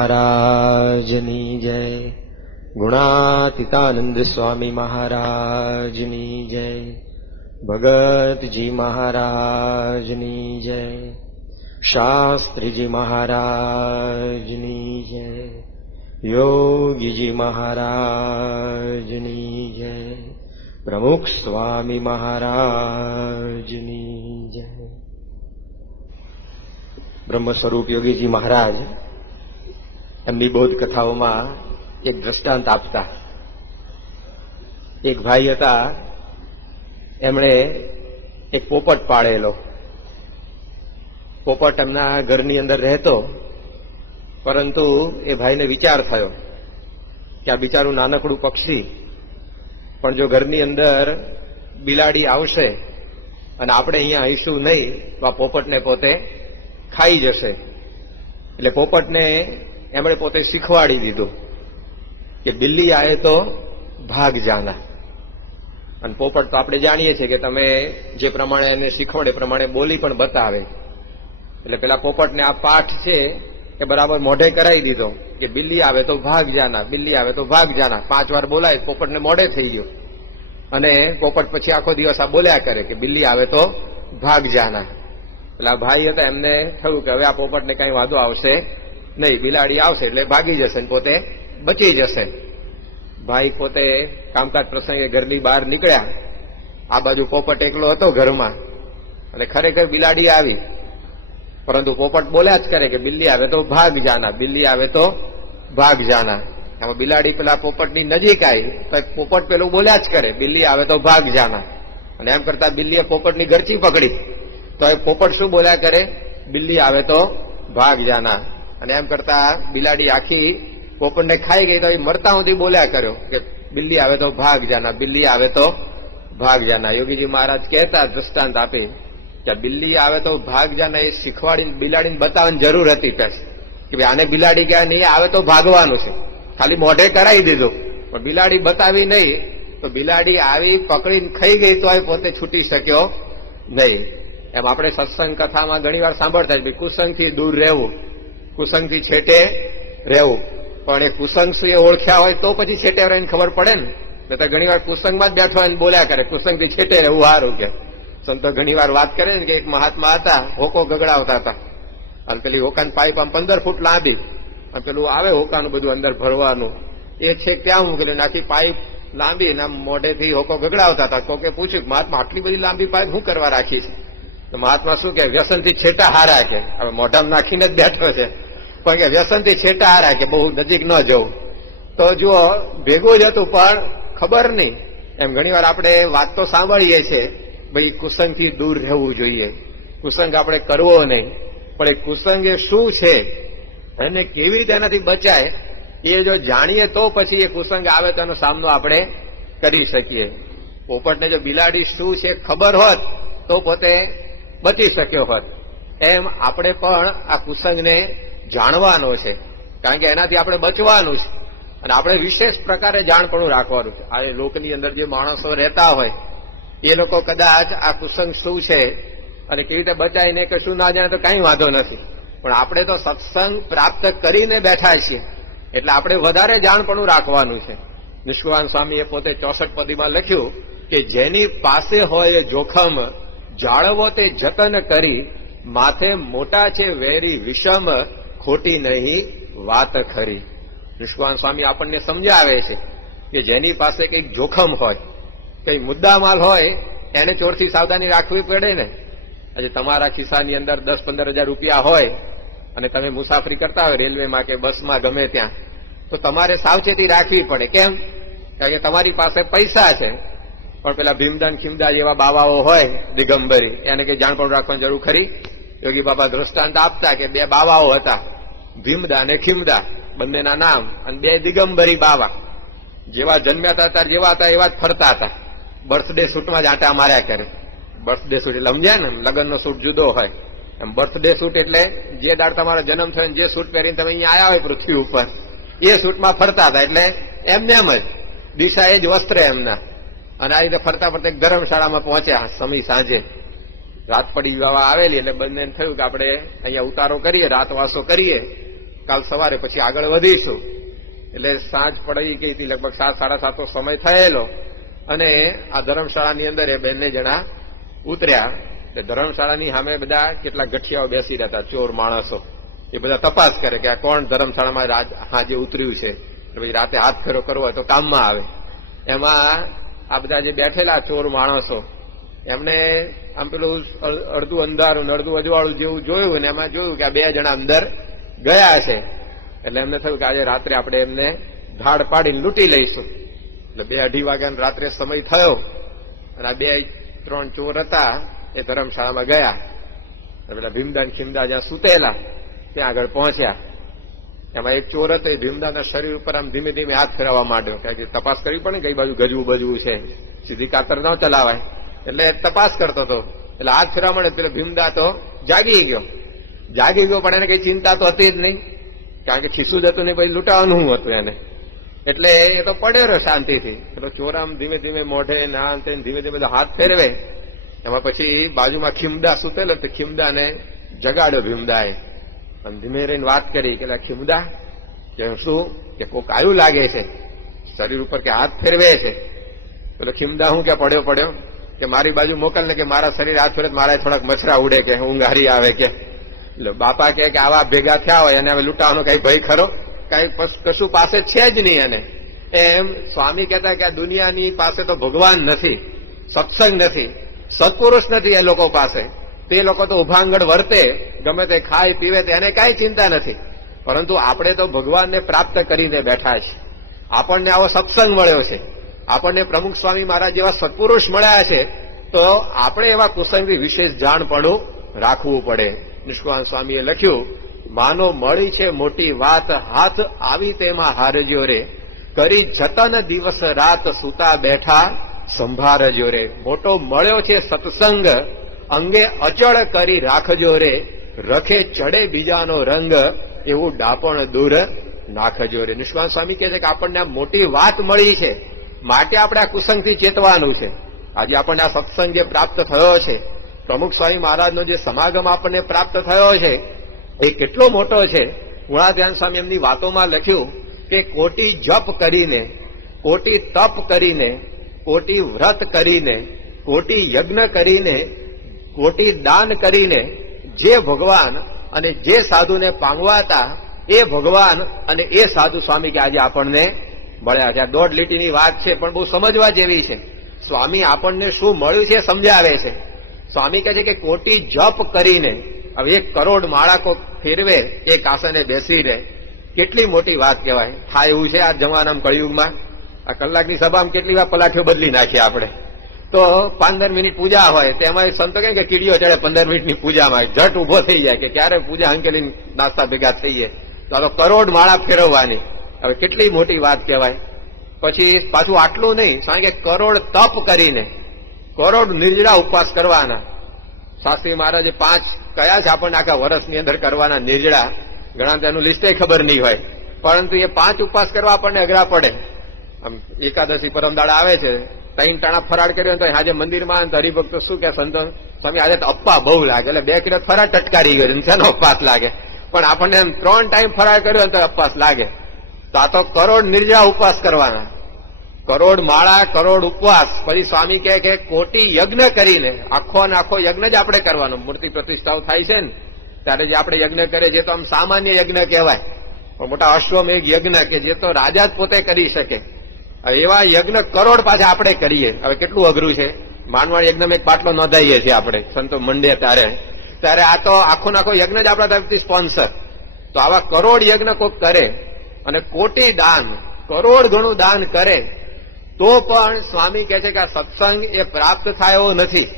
महाराजनी जय। गुणातीतानंद स्वामी महाराजनी जय। भगत जी महाराजनी जय। शास्त्री जी महाराजनी जय। योगी जी महाराजनी जय। प्रमुख स्वामी महाराजनी जय। ब्रह्म स्वरूप योगी जी महाराज એમની બૌદ્ધ કથાઓમાં એક દ્રષ્ટાંત આપતા. એક ભાઈ હતા, એમણે એક પોપટ પાળેલો. પોપટ એમના ઘરની અંદર રહેતો, પરંતુ એ ભાઈને વિચાર થયો કે આ બિચારું નાનકડું પક્ષી, પણ જો ઘરની અંદર બિલાડી આવશે અને આપણે અહીંયા આવીશું નહીં તો આ પોપટને પોતે ખાઈ જશે. એટલે પોપટને એમણે પોતે શીખવાડી દીધું કે બિલ્લી આવે તો ભાગ જાના. અને પોપટ તો આપણે જાણીએ છીએ કે તમે જે પ્રમાણે એને શીખવાડે પ્રમાણે બોલી પણ બતાવે. એટલે પેલા પોપટને આ પાઠ છે એ બરાબર મોઢે કરાવી દીધો કે બિલ્લી આવે તો ભાગ જાના, બિલ્લી આવે તો ભાગ જાના. 5 વાર બોલાય, પોપટને મોઢે થઈ ગયો. અને પોપટ પછી આખો દિવસ આ બોલ્યા કરે કે બિલ્લી આવે તો ભાગ જાના. પેલા ભાઈ હતા, એમને થયું કે હવે આ પોપટને કઈ વાંધો આવશે નહીં, બિલાડી આવશે એટલે ભાગી જશે, પોતે બચી જશે. ભાઈ પોતે કામકાજ પ્રસંગે ઘરની બહાર નીકળ્યા. આ બાજુ પોપટ એકલો હતો ઘરમાં, અને ખરેખર બિલાડી આવી, પરંતુ પોપટ બોલ્યા જ કરે કે બિલ્લી આવે તો ભાગ જાના, બિલ્લી આવે તો ભાગ જાના. આમાં બિલાડી પેલા પોપટની નજીક આવી તો પોપટ પેલું બોલ્યા જ કરે બિલ્લી આવે તો ભાગ જાના. અને એમ કરતા બિલ્લીએ પોપટની ગરચી પકડી તો એ પોપટ શું બોલ્યા કરે, બિલ્લી આવે તો ભાગ જાના. અને એમ કરતા બિલાડી આખી પોપટને ખાઈ ગઈ તો એ મરતા સુધી બોલ્યા કર્યો કે બિલ્લી આવે તો ભાગ જાના, બિલ્લી આવે તો ભાગ જાના. યોગીજી મહારાજ કહેતા દ્રષ્ટાંત આપે કે બિલ્લી આવે તો ભાગ જાના એ શીખવાડીને બિલાડીને બતાવવાની જરૂર હતી પેસ કે ભાઈ આને બિલાડી ક્યાં નહીં આવે તો ભાગવાનું છે. ખાલી મોઢે કરાવી દીધું, પણ બિલાડી બતાવી નહીં તો બિલાડી આવી પકડીને ખાઈ ગઈ તો એ પોતે છૂટી શક્યો નહીં. એમ આપણે સત્સંગ કથામાં ઘણી વાર સાંભળતા જ કુસંગથી દૂર રહેવું, કુસંગથી છેટે રહેવું. પણ એ કુસંગ શું એ ઓળખ્યા હોય તો પછી છેટે રહીને ખબર પડે ને. તો ઘણી વાર કુસંગમાં જ બેઠો હોય બોલ્યા કરે કુસંગથી છેટે રહેવું સારું. કે સંતો ઘણી વાર વાત કરે ને કે એક મહાત્મા હતા, હોકો ગગડાવતા હતા. અને પેલી હોકાની પાઇપ આમ 15 ફૂટ લાંબી, અને પેલું આવે હોકાનું બધું અંદર ભરવાનું, એ છેક ત્યાં મૂકેલું, નાખી પાઇપ લાંબી ના મોઢેથી હોકો ગગડાવતા હતા. કોકે પૂછ્યું મહાત્મા આટલી બધી લાંબી પાઇપ શું કરવા રાખી છે? તો મહાત્મા શું કે વ્યસનથી છેટા હારા કે હવે મોઢામાં નાખીને જ બેઠો છે, પણ કે વ્યસનથી છેટા હારા કે બહુ નજીક ન જવું. તો જુઓ ભેગું જ હતું પણ ખબર નહીં. એમ ઘણી વાર આપણે વાત તો સાંભળીએ છીએ ભાઈ કુસંગથી દૂર રહેવું જોઈએ, કુસંગ આપણે કરવો નહીં. પણ એ કુસંગ એ શું છે અને કેવી રીતે એનાથી બચાય એ જો જાણીએ તો પછી એ કુસંગ આવે તો એનો સામનો આપણે કરી શકીએ. પોપટને જો બિલાડી શું છે ખબર હોત તો પોતે બચી શક્યો હોત. એમ આપણે પણ આ કુસંગને જાણવાનો છે, કારણ કે એનાથી આપણે બચવાનું છે. અને આપણે વિશેષ પ્રકારે જાણપણું રાખવાનું છે. આ લોકની અંદર જે માણસો રહેતા હોય એ લોકો કદાચ આ કુસંગ શું છે અને કેવી રીતે બચાવીને કશું ના જાણે તો કઈ વાંધો નથી. પણ આપણે તો સત્સંગ પ્રાપ્ત કરીને બેઠા છીએ એટલે આપણે વધારે જાણપણું રાખવાનું છે. નિષ્કુળાનંદ સ્વામીએ પોતે 64 પદીમાં લખ્યું કે જેની પાસે હોય જોખમ જાળવો તે જતન કરી, માથે મોટા છે વેરી વિષમ, ખોટી નહીં વાત ખરી. નિષ્કુળાનંદ સ્વામી આપણને સમજાવે છે કે જેની પાસે કંઈક જોખમ હોય, કંઈ મુદ્દામાલ હોય, એને ચોરથી સાવધાની રાખવી પડે ને. આજે તમારા ખિસ્સાની અંદર 10-15 હજાર રૂપિયા હોય અને તમે મુસાફરી કરતા હોય રેલવેમાં કે બસમાં ગમે ત્યાં, તો તમારે સાવચેતી રાખવી પડે. કેમ? કારણ કે તમારી પાસે પૈસા છે. પણ પેલા ભીમદાન ખીમદા જેવા બાવાઓ હોય દિગંબરી, એને કઈ જાણપણ રાખવાની જરૂર ખરી? યોગી બાબા દ્રષ્ટાંત આપતા કે 2 બાવાઓ હતા, ભીમદા અને ખીમદા, બંનેના નામ, અને 2 દિગંબરી બાવા. જેવા જન્મ્યા હતા જેવા હતા એવા જ ફરતા હતા. બર્થડે શૂટમાં જ આંટા માર્યા કરે. બર્થડે શૂટ એટલે સમજ્યા ને, લગ્નનો શૂટ જુદો હોય. એમ બર્થડે શૂટ એટલે જે દાડ તમારો જન્મ થયો જે શૂટ પહેરીને તમે અહીંયા આવ્યા હોય પૃથ્વી ઉપર, એ શૂટમાં ફરતા હતા. એટલે એમને એમ જ દિશા એ જ વસ્ત્ર એમના. અને આ રીતે ફરતા ફરતા ધર્મશાળામાં પહોંચ્યા. સમય સાંજે રાત પડી જવા આવેલી એટલે બંને થયું કે આપણે અહીંયા ઉતારો કરીએ, રાતવાસો કરીએ. કાલ સવારે પછી આગળ વધીશું. એટલે સાંજ પડી ગઈ હતી, લગભગ 7-7:30 સમય થયેલો અને આ ધર્મશાળાની અંદર એ બંને જણા ઉતર્યા. એટલે ધર્મશાળાની સામે બધા કેટલાક ગઠિયાઓ બેસી રહ્યા હતા, ચોર માણસો. એ બધા તપાસ કરે કે આ કોણ ધર્મશાળામાં હાજે ઉતર્યું છે, પછી રાતે હાથ ફેરો કરવો હોય તો કામમાં આવે. એમાં આ બધા જે બેઠેલા ચોર માણસો એમને આમ પેલું અડધું અંધારું અડધું અજવાળું જેવું જોયું ને એમાં જોયું કે આ 2 જણા અંદર ગયા છે. એટલે એમને થયું કે આજે રાત્રે આપણે એમને ધાડ પાડીને લૂંટી લઈશું. એટલે 2-2:30 વાગ્યાનો રાત્રે સમય થયો અને આ 2-3 ચોર હતા એ ધર્મશાળામાં ગયા. પેલા ભીમદા ને ખીમદા જ્યાં સૂતેલા ત્યાં આગળ પહોંચ્યા. એમાં એક ચોર હતો, એ ભીમદાના શરીર ઉપર આમ ધીમે ધીમે હાથ ફેરવવા માંડ્યો, કારણ કે તપાસ કરવી પડે કઈ બાજુ ગજવું બજવું છે, સીધી કાતર ન ચલાવાય. એટલે તપાસ કરતો હતો. એટલે હાથ ફેરવા માંડ્યો. પેલો ભીમદા તો જાગી ગયો, પણ એને કઈ ચિંતા તો હતી જ નહીં, કારણ કે ખિસ્સું જ હતું ને પછી લૂંટાવાનું હતું એને. એટલે એ તો પડ્યો રહ્યો શાંતિથી. પેલો ચોર આમ ધીમે ધીમે મોઢે ના ધીમે ધીમે હાથ ફેરવે. એમાં પછી બાજુમાં ખીમદા સૂતેલો, તો ખીમદાને જગાડ્યો ભીમદાએ અને ધીમે રહીને વાત કરી કે ખીમદા કે શું કે કોક આયું લાગે છે શરીર ઉપર કે હાથ ફેરવે છે. પેલો ખીમદા હું કે પડ્યો કે મારી બાજુ મોકલ ને, કે મારા શરીર હાથ ફેરવે મારા થોડાક મચ્છરા ઉડે, કે ઊંઘ હારી આવે. કે એટલે બાપા કે આવા ભેગા થયા હોય અને હવે લૂંટાવાનો કઈ ભય ખરો? કઈ કશું પાસે છે જ નહીં. અને એમ સ્વામી કહેતા કે આ દુનિયાની પાસે તો ભગવાન નથી, સત્સંગ નથી, સત્પુરુષ નથી એ લોકો પાસે. તે લોકો તો ઉભાંગળ વર્તે, ગમે તે ખાય પીવે, તેને કાંઈ ચિંતા નથી. પરંતુ આપણે તો ભગવાનને પ્રાપ્ત કરીને બેઠા છે. આપણને આવો સત્સંગ મળ્યો છે, આપણને પ્રમુખ સ્વામી મહારાજ જેવા સત્પુરુષ મળ્યા છે, તો આપણે એવા કુસંગથી વિશેષ જાણપણું રાખવું પડે. નિષ્કાળ સ્વામીએ લખ્યું, માનો મળી છે મોટી વાત, હાથ આવી તેમાં હારજો રે, કરી જતન દિવસ રાત સૂતા બેઠા સંભાળજો રે. મોટો મળ્યો છે સત્સંગ, અંગે અચળ કરી રાખજો રે, રખે ચડે બીજાનો રંગ, એવું ડાપણ દૂર નાખજો રે. નિષ્કાળ સ્વામી કહે છે કે આપણને આ મોટી વાત મળી છે, માટે આપણે આ કુસંગથી ચેતવાનું છે. આજે આપણને આ સત્સંગ જે પ્રાપ્ત થયો છે, પ્રમુખ સ્વામી મહારાજનો જે સમાગમ આપણને પ્રાપ્ત થયો છે, એ કેટલો મોટો છે. ગુણાધ્યાન સ્વામી એમની વાતોમાં લખ્યું કે કોટી જપ કરીને, કોટી તપ કરીને, કોટી વ્રત કરીને, કોટી યજ્ઞ કરીને, કોટી દાન કરીને જે ભગવાન અને જે સાધુને પામવાતા, એ ભગવાન અને એ સાધુ સ્વામી કે આજે આપણને મળ્યા છે. આ 1.5 લીટીની વાત છે, પણ બહુ સમજવા જેવી છે. સ્વામી આપણને શું મળ્યું છે સમજાવે છે. સ્વામી કહે છે કે કોટી જપ કરીને, હવે 1 કરોડ માળા કો ફેરવે એક આસને બેસી રહે, કેટલી મોટી વાત કહેવાય. હા, એવું છે આ જમાનામાં કળિયુગમાં. આ કલાકની સભામાં કેટલી વાર પલાઠીઓ બદલી નાખીએ આપણે. તો 15 મિનિટ પૂજા હોય, તેમાં સંતો કહે કે કીડીઓ ચડે 15 મિનિટની પૂજામાં, જટ ઉભો થઈ જાય કે ક્યારે પૂજા અંકેલી નાસ્તા ભેગા થઈએ. તો આ તો કરોડ માળા ફેરવવાની, હવે કેટલી મોટી વાત કહેવાય. પછી પાછું આટલું નહીં, કારણ કે કરોડ તપ કરીને, કરોડ નિર્જળા ઉપવાસ કરવાના. શાસ્ત્રી મહારાજે 5 કયા છે આપણને આખા વર્ષની અંદર કરવાના નિર્જળા, ઘણા તેનું લિસ્ટે ખબર નહીં હોય, પરંતુ એ 5 ઉપવાસ કરવા આપણને અઘરા પડે. આમ એકાદશી પરમદાડા આવે છે, 3 ટાણા ફરાળ કર્યો તો આજે મંદિરમાં હરિભક્તો શું કે સંતો સ્વામી આજે તો અપ્પા બહુ લાગે, એટલે 2 કિલો ફરાળ ટટકારી ગયો, શેનો અપવાસ લાગે? પણ આપણને 3 ટાઈમ ફરાળ કર્યો તો અપવાસ લાગે. તો આ તો કરોડ નિર્જળા ઉપવાસ કરવાના, કરોડ માળા, કરોડ ઉપવાસ. પછી સ્વામી કહે કે કોટી યજ્ઞ કરીને, આખો ને આખો યજ્ઞ જ આપણે કરવાનો. મૂર્તિ પ્રતિષ્ઠાઓ થાય છે ને ત્યારે જે આપણે યજ્ઞ કરીએ છીએ તો આમ સામાન્ય યજ્ઞ કહેવાય, પણ મોટા અશ્વમેઘ યજ્ઞ કે જે તો રાજા જ પોતે કરી શકે, એવા યજ્ઞ કરોડ પાછા આપણે કરીએ. હવે કેટલું અઘરું છે. માનવાડ યજ્ઞમાં એક પાટલો નોંધાઈએ છીએ આપણે સંતો મંડે ત્યારે આ તો આખો નાખો યજ્ઞ જ આપણા તરફથી સ્પોન્સર. તો આવા કરોડ યજ્ઞ કોઈક કરે અને કોટી દાન, કરોડ ઘણું દાન કરે, તો પણ સ્વામી કહે છે કે આ સત્સંગ એ પ્રાપ્ત થાય એવો નથી.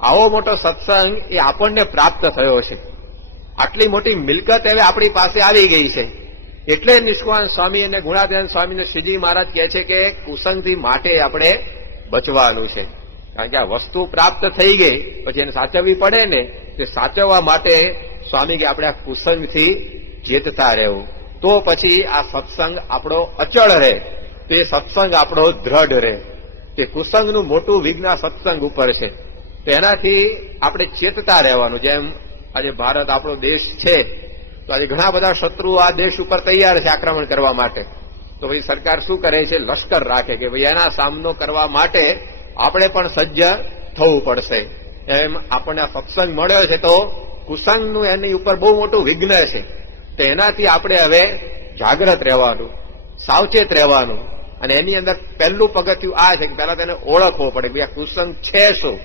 આવો મોટો સત્સંગ એ આપણને પ્રાપ્ત થયો છે. આટલી મોટી મિલકત હવે આપણી પાસે આવી ગઈ છે. એટલે નિષ્કાળ સ્વામી અને ગુણાધ્યાન સ્વામીને શ્રીજી મહારાજ કહે છે કે કુસંગથી માટે આપણે બચવાનું છે. કારણ કે આ વસ્તુ પ્રાપ્ત થઈ ગઈ પછી એને સાચવવી પડે ને, તે સાચવવા માટે સ્વામી કે આપણે આ કુસંગથી ચેતતા રહેવું, તો પછી આ સત્સંગ આપણો અચળ રહે, તે સત્સંગ આપણો દ્રઢ રહે. તે કુસંગનું મોટું વિઘ્ન સત્સંગ ઉપર છે. તેનાથી આપણે ચેતતા રહેવાનું. જેમ આજે ભારત આપણો દેશ છે, તો આજે ઘણા બધા શત્રુઓ આ દેશ ઉપર તૈયાર છે આક્રમણ કરવા માટે. તો ભાઈ સરકાર શું કરે છે? લશ્કર રાખે કે ભાઈ એના સામનો કરવા માટે આપણે પણ સજ્જ થવું પડશે. એમ આપણને આ સત્સંગ મળ્યો છે તો કુસંગનું એની ઉપર બહુ મોટું વિઘ્ન છે. તો એનાથી આપણે હવે જાગ્રત રહેવાનું, સાવચેત રહેવાનું. અને એની અંદર પહેલું પગથિયું આ છે કે પહેલા તેને ઓળખવો પડે કે આ કુસંગ છે શું.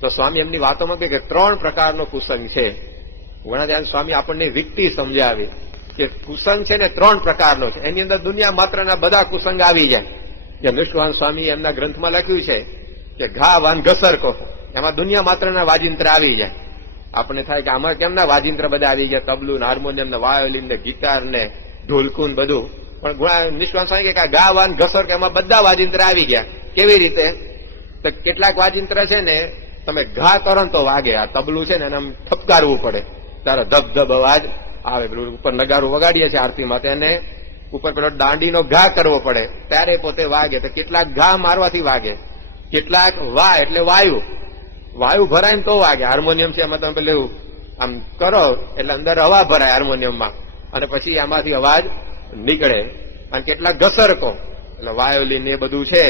તો સ્વામી એમની વાતોમાં કહે કે 3 પ્રકારનો કુસંગ છે. ગુણાધ્યાન સ્વામી આપણને વિકટી સમજાવી કે કુસંગ છે ને 3 પ્રકારનો છે. એની અંદર દુનિયા માત્રના બધા કુસંગ આવી જાય. જે નિષ્કાન સ્વામી એમના ગ્રંથમાં લખ્યું છે કે ઘા વાન ઘસર કહો, એમાં દુનિયા માત્રના વાજિંત્ર આવી જાય. આપણને થાય કે આમાં કેમના વાજિંત્ર બધા આવી ગયા, તબલું ને હાર્મોનિયમ ને વાયોલિન ને ગિટાર ને ઢોલકું બધું. પણ નિષ્કાન સ્વામી કે ઘા વાન ઘસર કે એમાં બધા વાજિંત્ર આવી ગયા. કેવી રીતે? તો કેટલાક વાજિંત્ર છે ને તમે ઘા કરો તો વાગે. આ તબલું છે ને એને આમ ઠપકારવું પડે તારો ધબ ધબ અવાજ આવે. પેલું ઉપર નગારું વગાડીએ છીએ આરતીમાં, તેને ઉપર પેલો દાંડીનો ઘા કરવો પડે ત્યારે પોતે વાગે. તો કેટલાક ઘા મારવાથી વાગે, કેટલાક વા એટલે વાયુ, વાયુ ભરાય ને તો વાગે. હાર્મોનિયમ છે એમાં તમે પેલું આમ કરો એટલે અંદર હવા ભરાય હાર્મોનિયમમાં અને પછી આમાંથી અવાજ નીકળે. અને કેટલાક ઘસરકો એટલે વાયોલિન એ બધું છે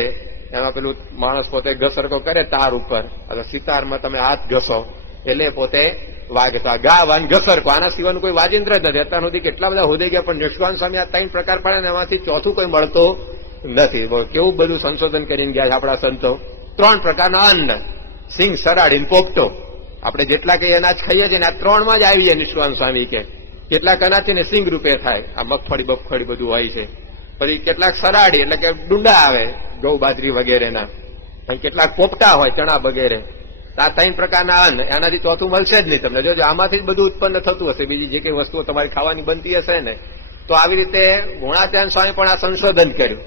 એમાં પેલું માણસ પોતે ઘસરકો કરે તાર ઉપર, અથવા સિતારમાં તમે હાથ ઘસો એટલે પોતે વાગે. તો આ ગા વાન ઘસરકો, આના સિવાયનું કોઈ વાજિંત્ર જ નથી. અત્યાર સુધી કેટલા બધા હોદે ગયા પણ નિષ્કાન સ્વામી આ 3 પ્રકાર પડે ને એમાંથી ચોથું કોઈ મળતો નથી. કેવું બધું સંશોધન કરીને ગયા છે આપણા સંતો. 3 પ્રકારના અન્ન, સિંગ, સરાડી, પોપટો. આપણે જેટલા કઈ અનાજ ખાઈએ છીએ ને આ 3માં જ આવી જાય. નિષ્કાન સ્વામી કે કેટલાક અનાજ છે ને સિંગ રૂપે થાય, આ મગફળી બગફળી બધું હોય છે. પછી કેટલાક સરાડી એટલે કે ડુંડા આવે ઘઉં બાજરી વગેરેના, કેટલાક પોપટા હોય ચણા વગેરે. આ 3 પ્રકારના અન્ન, એનાથી ચોથું મળશે જ નહીં તમને. જોજો આમાંથી જ બધું ઉત્પન્ન થતું હશે. બીજી જે કઈ વસ્તુઓ તમારી ખાવાની બનતી હશે ને. તો આવી રીતે ગુણાત્યાન સ્વામી પણ આ સંશોધન કર્યું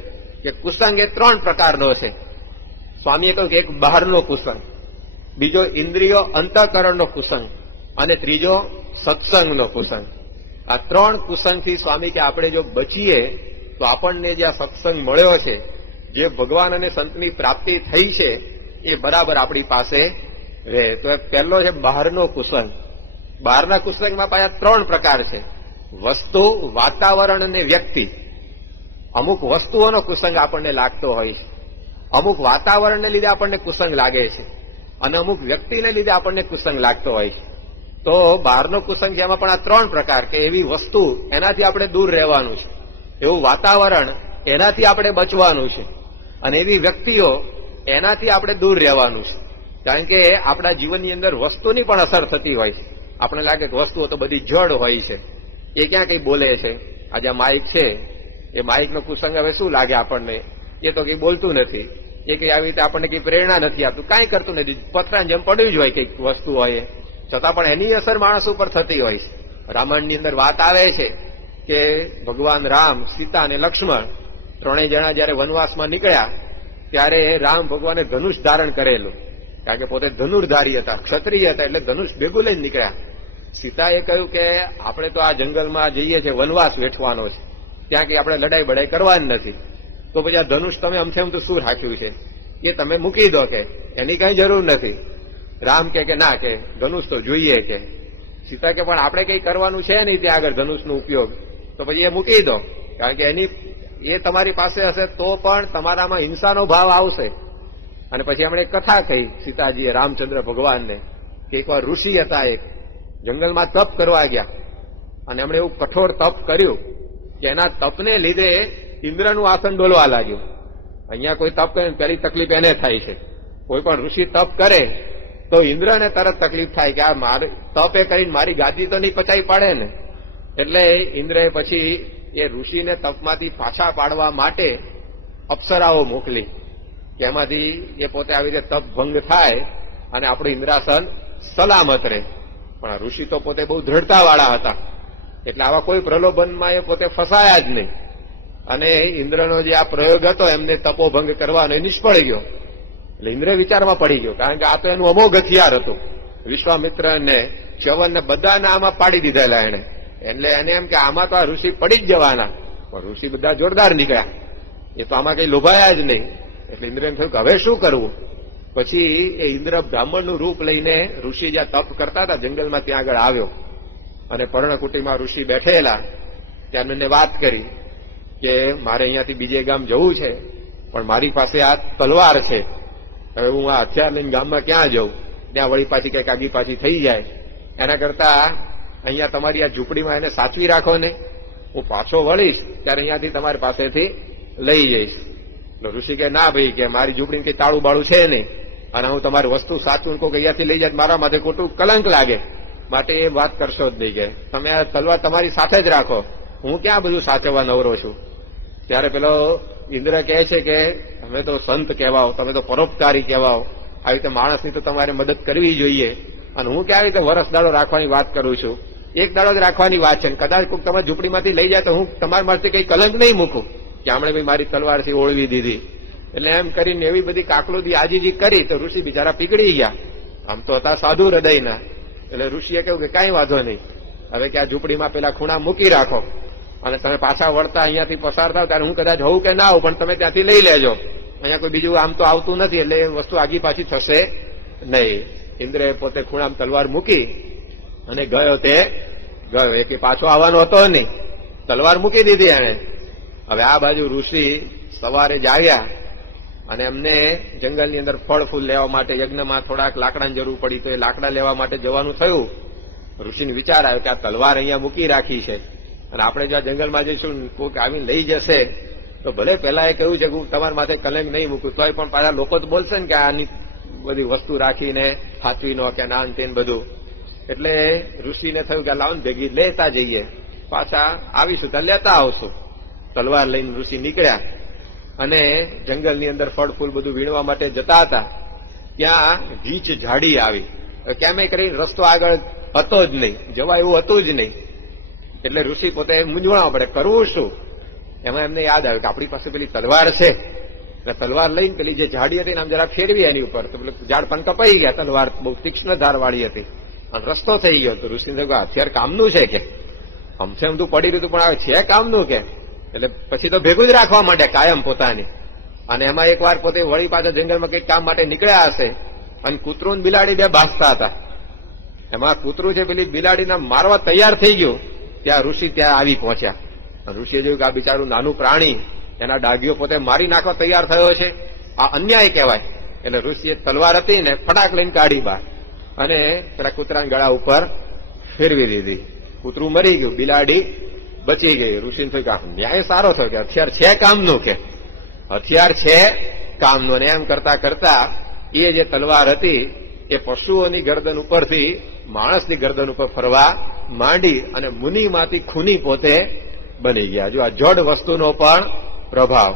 કે કુસંગ એ 3 પ્રકારનો છે. સ્વામીએ કહ્યું કે એક બહારનો કુસંગ, બીજો ઇન્દ્રિયો અંતઃકરણનો કુસંગ અને ત્રીજો સત્સંગનો કુસંગ. આ 3 કુસંગથી સ્વામી કે આપણે જો બચીએ તો આપણને જે આ સત્સંગ મળ્યો છે, જે ભગવાન અને સંતની પ્રાપ્તિ થઈ છે એ બરાબર આપણી પાસે રહે. તો એ પહેલો છે બહારનો કુસંગ. બહારના કુસંગમાં પાછા 3 પ્રકાર છે: વસ્તુ, વાતાવરણ અને વ્યક્તિ. અમુક વસ્તુઓનો કુસંગ આપણને લાગતો હોય છે, અમુક વાતાવરણને લીધે આપણને કુસંગ લાગે છે અને અમુક વ્યક્તિને લીધે આપણને કુસંગ લાગતો હોય છે. તો બહારનો કુસંગ જેમાં પણ આ 3 પ્રકાર કે એવી વસ્તુ એનાથી આપણે દૂર રહેવાનું છે, એવું વાતાવરણ એનાથી આપણે બચવાનું છે અને એવી વ્યક્તિઓ એનાથી આપણે દૂર રહેવાનું છે. કારણ કે આપણા જીવનની અંદર વસ્તુની પણ અસર થતી હોય છે. આપણે લાગે કે વસ્તુઓ તો બધી જડ હોય છે, એ ક્યાં કઈ બોલે છે. આજે માઇક છે, એ માઇકનો કુસંગ હવે શું લાગે આપણને? એ તો કઈ બોલતું નથી, એ કઈ આવી રીતે આપણને કઈ પ્રેરણા નથી આપતું, કાંઈ કરતું નથી, પતરાની જેમ પડ્યું જ હોય કઈક વસ્તુ હોય. છતાં પણ એની અસર માણસ ઉપર થતી હોય છે. રામાયણની અંદર વાત આવે છે કે ભગવાન રામ, સીતા અને લક્ષ્મણ 3 જણા જયારે વનવાસમાં નીકળ્યા ત્યારે રામ ભગવાને ધનુષ ધારણ કરેલું, કારણ કે પોતે ધનુર્ધારી હતા, ક્ષત્રિય હતા, એટલે ધનુષ ભેગું લઈને નીકળ્યા. સીતાએ કહ્યું કે આપણે તો આ જંગલમાં જઈએ છીએ, વનવાસ વેઠવાનો છે, ત્યાં કઈ આપણે લડાઈ બડાઈ કરવાની નથી, તો પછી આ ધનુષ તમે અમથે અમ તો શું રાખ્યું છે, એ તમે મૂકી દો, કે એની કઈ જરૂર નથી. રામ કે ના, કે ધનુષ તો જોઈએ. કે સીતા કે પણ આપણે કઈ કરવાનું છે નહીં ત્યાં આગળ ધનુષનો ઉપયોગ, તો પછી એ મૂકી દો, કારણ કે એ તમારી પાસે હશે તો પણ તમારામાં હિંસાનો ભાવ આવશે. અને પછી એમણે એક કથા કહી સીતાજીએ રામચંદ્ર ભગવાનને કે એકવાર ઋષિ હતા, એક જંગલમાં તપ કરવા ગયા અને એમણે એવું કઠોર તપ કર્યું કે એના તપને લીધે ઇન્દ્રનું આસન ડોલવા લાગ્યું. અહીંયા કોઈ તપ કરે પહેલી તકલીફ એને થાય છે. કોઈ પણ ઋષિ તપ કરે તો ઇન્દ્રને તરત તકલીફ થાય કે આ મારી તપે કરીને મારી ગાદી તો નહીં પચાવી પાડે ને. એટલે ઇન્દ્રએ પછી એ ઋષિને તપમાંથી પાછા પાડવા માટે અપ્સરાઓ મોકલી કે એમાંથી એ પોતે આવી રીતે તપ ભંગ થાય અને આપણું ઇન્દ્રાસન સલામત રહે. પણ આ ઋષિ તો પોતે બહુ દ્રઢતાવાળા હતા, એટલે આવા કોઈ પ્રલોભનમાં એ પોતે ફસાયા જ નહીં. અને ઇન્દ્રનો જે આ પ્રયોગ હતો એમને તપોભંગ કરવાનો એ નિષ્ફળ ગયો. એટલે ઇન્દ્ર વિચારમાં પડી ગયો, કારણ કે આ તો એનું અમોઘ હથિયાર હતું. વિશ્વામિત્ર ને ચ્યવનને બધાને આમાં પાડી દીધેલા એને. એટલે એને એમ કે આમાં તો આ ઋષિ પડી જ જવાના, પણ ઋષિ બધા જોરદાર નીકળ્યા, એ તો આમાં કઈ લોભાયા જ નહીં. એટલે ઇન્દ્ર એમ થયું કે હવે શું કરવું. પછી એ ઇન્દ્ર બ્રાહ્મણનું રૂપ લઈને ઋષિ જ્યાં તપ કરતા હતા જંગલમાં ત્યાં આગળ આવ્યો અને પર્ણકુટીમાં ઋષિ બેઠેલા ત્યાં એમને વાત કરી કે મારે અહીંયાથી બીજે ગામ જવું છે, પણ મારી પાસે આ તલવાર છે. હવે હું આ હથિયાર લઈને ગામમાં ક્યાં જઉં? ત્યાં વળી પાછી કંઈક આગી પાછી થઈ જાય. એના કરતા અહીંયા તમારી આ ઝૂંપડીમાં એને સાચવી રાખો ને, હું પાછો વળીશ ત્યારે અહીંયાથી તમારી પાસેથી લઈ જઈશ. ઋષિ કે ના ભાઈ, કે મારી ઝૂંપડી કઈ તાળું બાળું છે નહીં, અને હું તમારી વસ્તુ સાચું કોઈ અહીંયાથી લઈ જાય મારા માથે ખોટું કલંક લાગે, માટે એ વાત કરશો જ નહીં. કે તમે આ તલવાર તમારી સાથે જ રાખો, હું ક્યાં બધું સાચવવા નવરો છું. ત્યારે પેલો ઇન્દ્ર કહે છે કે તમે તો સંત કહેવાઓ, તમે તો પરોપકારી કહેવાઓ, આવી રીતે માણસની તો તમારે મદદ કરવી જોઈએ, અને હું ક્યાં રીતે વરસ દાડો રાખવાની વાત કરું છું? એક દાડો જ રાખવાની વાત છે. કદાચ કોઈક તમારી ઝૂંપડીમાંથી લઈ જાય તો હું તમારા માટે કઈ કલંક નહીં મૂકું કે આમણે ભાઈ મારી તલવારથી ઓળવી દીધી. એટલે એમ કરીને એવી બધી કાકલુદી આજીજી કરી તો ઋષિ બિચારા પીગળી ગયા. આમ તો હતા સાધુ હૃદયના. એટલે ઋષિએ કહ્યું કે કાંઈ વાંધો નહીં, હવે કે આ ઝૂંપડીમાં પેલા ખૂણા મૂકી રાખો, અને તમે પાછા વળતા અહીંયાથી પસાર થાવ ત્યારે હું કદાચ હોઉં કે ના હોઉં, પણ તમે ત્યાંથી લઈ લેજો. અહીંયા કોઈ બીજું આમ તો આવતું નથી, એટલે એ વસ્તુ આગી પાછી થશે નહીં. ઇન્દ્રએ પોતે ખૂણામાં તલવાર મૂકી અને ગયો તે ગયો. એ કે પાછો આવવાનો હતો નહીં, તલવાર મૂકી દીધી એને. હવે આ બાજુ ઋષિ સવારે જ આવ્યા અને એમને જંગલની અંદર ફળ ફૂલ લેવા માટે યજ્ઞમાં થોડાક લાકડાની જરૂર પડી, તો એ લાકડા લેવા માટે જવાનું થયું. ઋષિને વિચાર આવ્યો કે આ તલવાર અહીંયા મૂકી રાખી છે, અને આપણે જો આ જંગલમાં જઈશું કોઈક આવીને લઈ જશે તો ભલે પેલા એ કહ્યું છે કે હું તમારા માથે કલંક નહીં મૂકું, તોય પણ પાછા લોકો તો બોલશે ને કે આની બધી વસ્તુ રાખીને સાચવી નો કે નાન તેન બધું. એટલે ઋષિને થયું કે લાવન ભેગી લેતા જઈએ, પાછા આવીશું ત્યાં લેતા આવશું. તલવાર લઈને ઋષિ નીકળ્યા અને જંગલની અંદર ફળ ફૂલ બધું વીણવા માટે જતા હતા. ત્યાં વીચ ઝાડી આવી. કેમે કરી રસ્તો આગળ હતો જ નહીં, જવા એવું હતું જ નહીં. એટલે ઋષિ પોતે મૂંઝવણ પડે, કરવું શું? એમાં એમને યાદ આવ્યું કે આપણી પાસે પેલી તલવાર છે, એટલે તલવાર લઈને પેલી જે ઝાડી હતી ને આમ જરા ફેરવી એની ઉપર, તો પેલું ઝાડ પણ કપાઈ ગયા. તલવાર બહુ તીક્ષ્ણ ધારવાળી હતી અને રસ્તો થઈ ગયો. તો ઋષિને હથિયાર કામનું છે કે અમસે અમથું પડી રહ્યું પણ આવે છે કામનું કે? એટલે પછી તો ભેગું જ રાખવા માંડે કાયમ પોતાની. અને એમાં એક વાર પોતે વળી પાછા જંગલમાં કંઈક કામ માટે નીકળ્યા હશે અને કૂતરું બિલાડી બે ભાગતા હતા. એમાં કૂતરું છે પેલી બિલાડીને મારવા તૈયાર થઈ ગયું, ત્યાં ઋષિ ત્યાં આવી પહોંચ્યા. ઋષિએ જોયું કે આ બિચારું નાનું પ્રાણી એના ડાઘીઓ પોતે મારી નાખવા તૈયાર થયો છે, આ અન્યાય કહેવાય. એટલે ઋષિએ તલવાર હતી ને ફટાક લઈને કાઢી બહાર અને પેલા કૂતરાના ગળા ઉપર ફેરવી દીધી. કૂતરું મરી ગયું, બિલાડી બચી ગઈ. ઋષિને થયું કે ન્યાય સારો થયો કે હથિયાર છે કામનું, કે હથિયાર છે કામનું. અને એમ કરતા કરતા એ જે તલવાર હતી એ પશુઓની ગરદન ઉપરથી માણસની ગરદન ઉપર ફરવા માંડી અને મુનિમાંથી ખૂની પોતે બની ગયા. જો આ જડ વસ્તુનો પણ પ્રભાવ.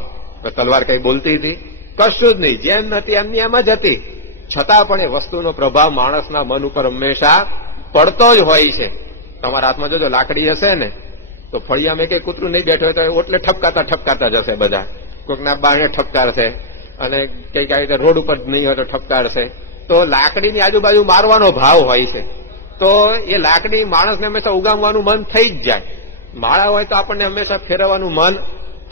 તલવાર કઈ બોલતી હતી? કશું જ નહીં, જેમ નથી એમની એમ જ હતી. છતાં પણ એ વસ્તુનો પ્રભાવ માણસના મન ઉપર હંમેશા પડતો જ હોય છે. તમારા હાથમાં જોજો લાકડી હશે ને તો ફળિયામાં કઈ કૂતરું નહીં બેઠો હોય તો ઓટલે ઠપકાતા જશે બધા. કોઈકના બારણે ઠપકારશે અને કઈક આવી રીતે રોડ ઉપર નહીં હોય તો ઠપકારશે. તો લાકડીની આજુબાજુ મારવાનો ભાવ હોય છે. તો એ લાકડી માણસને હંમેશા ઉગામવાનું મન થઈ જ જાય. માળા હોય તો આપણને હંમેશા ફેરવવાનું મન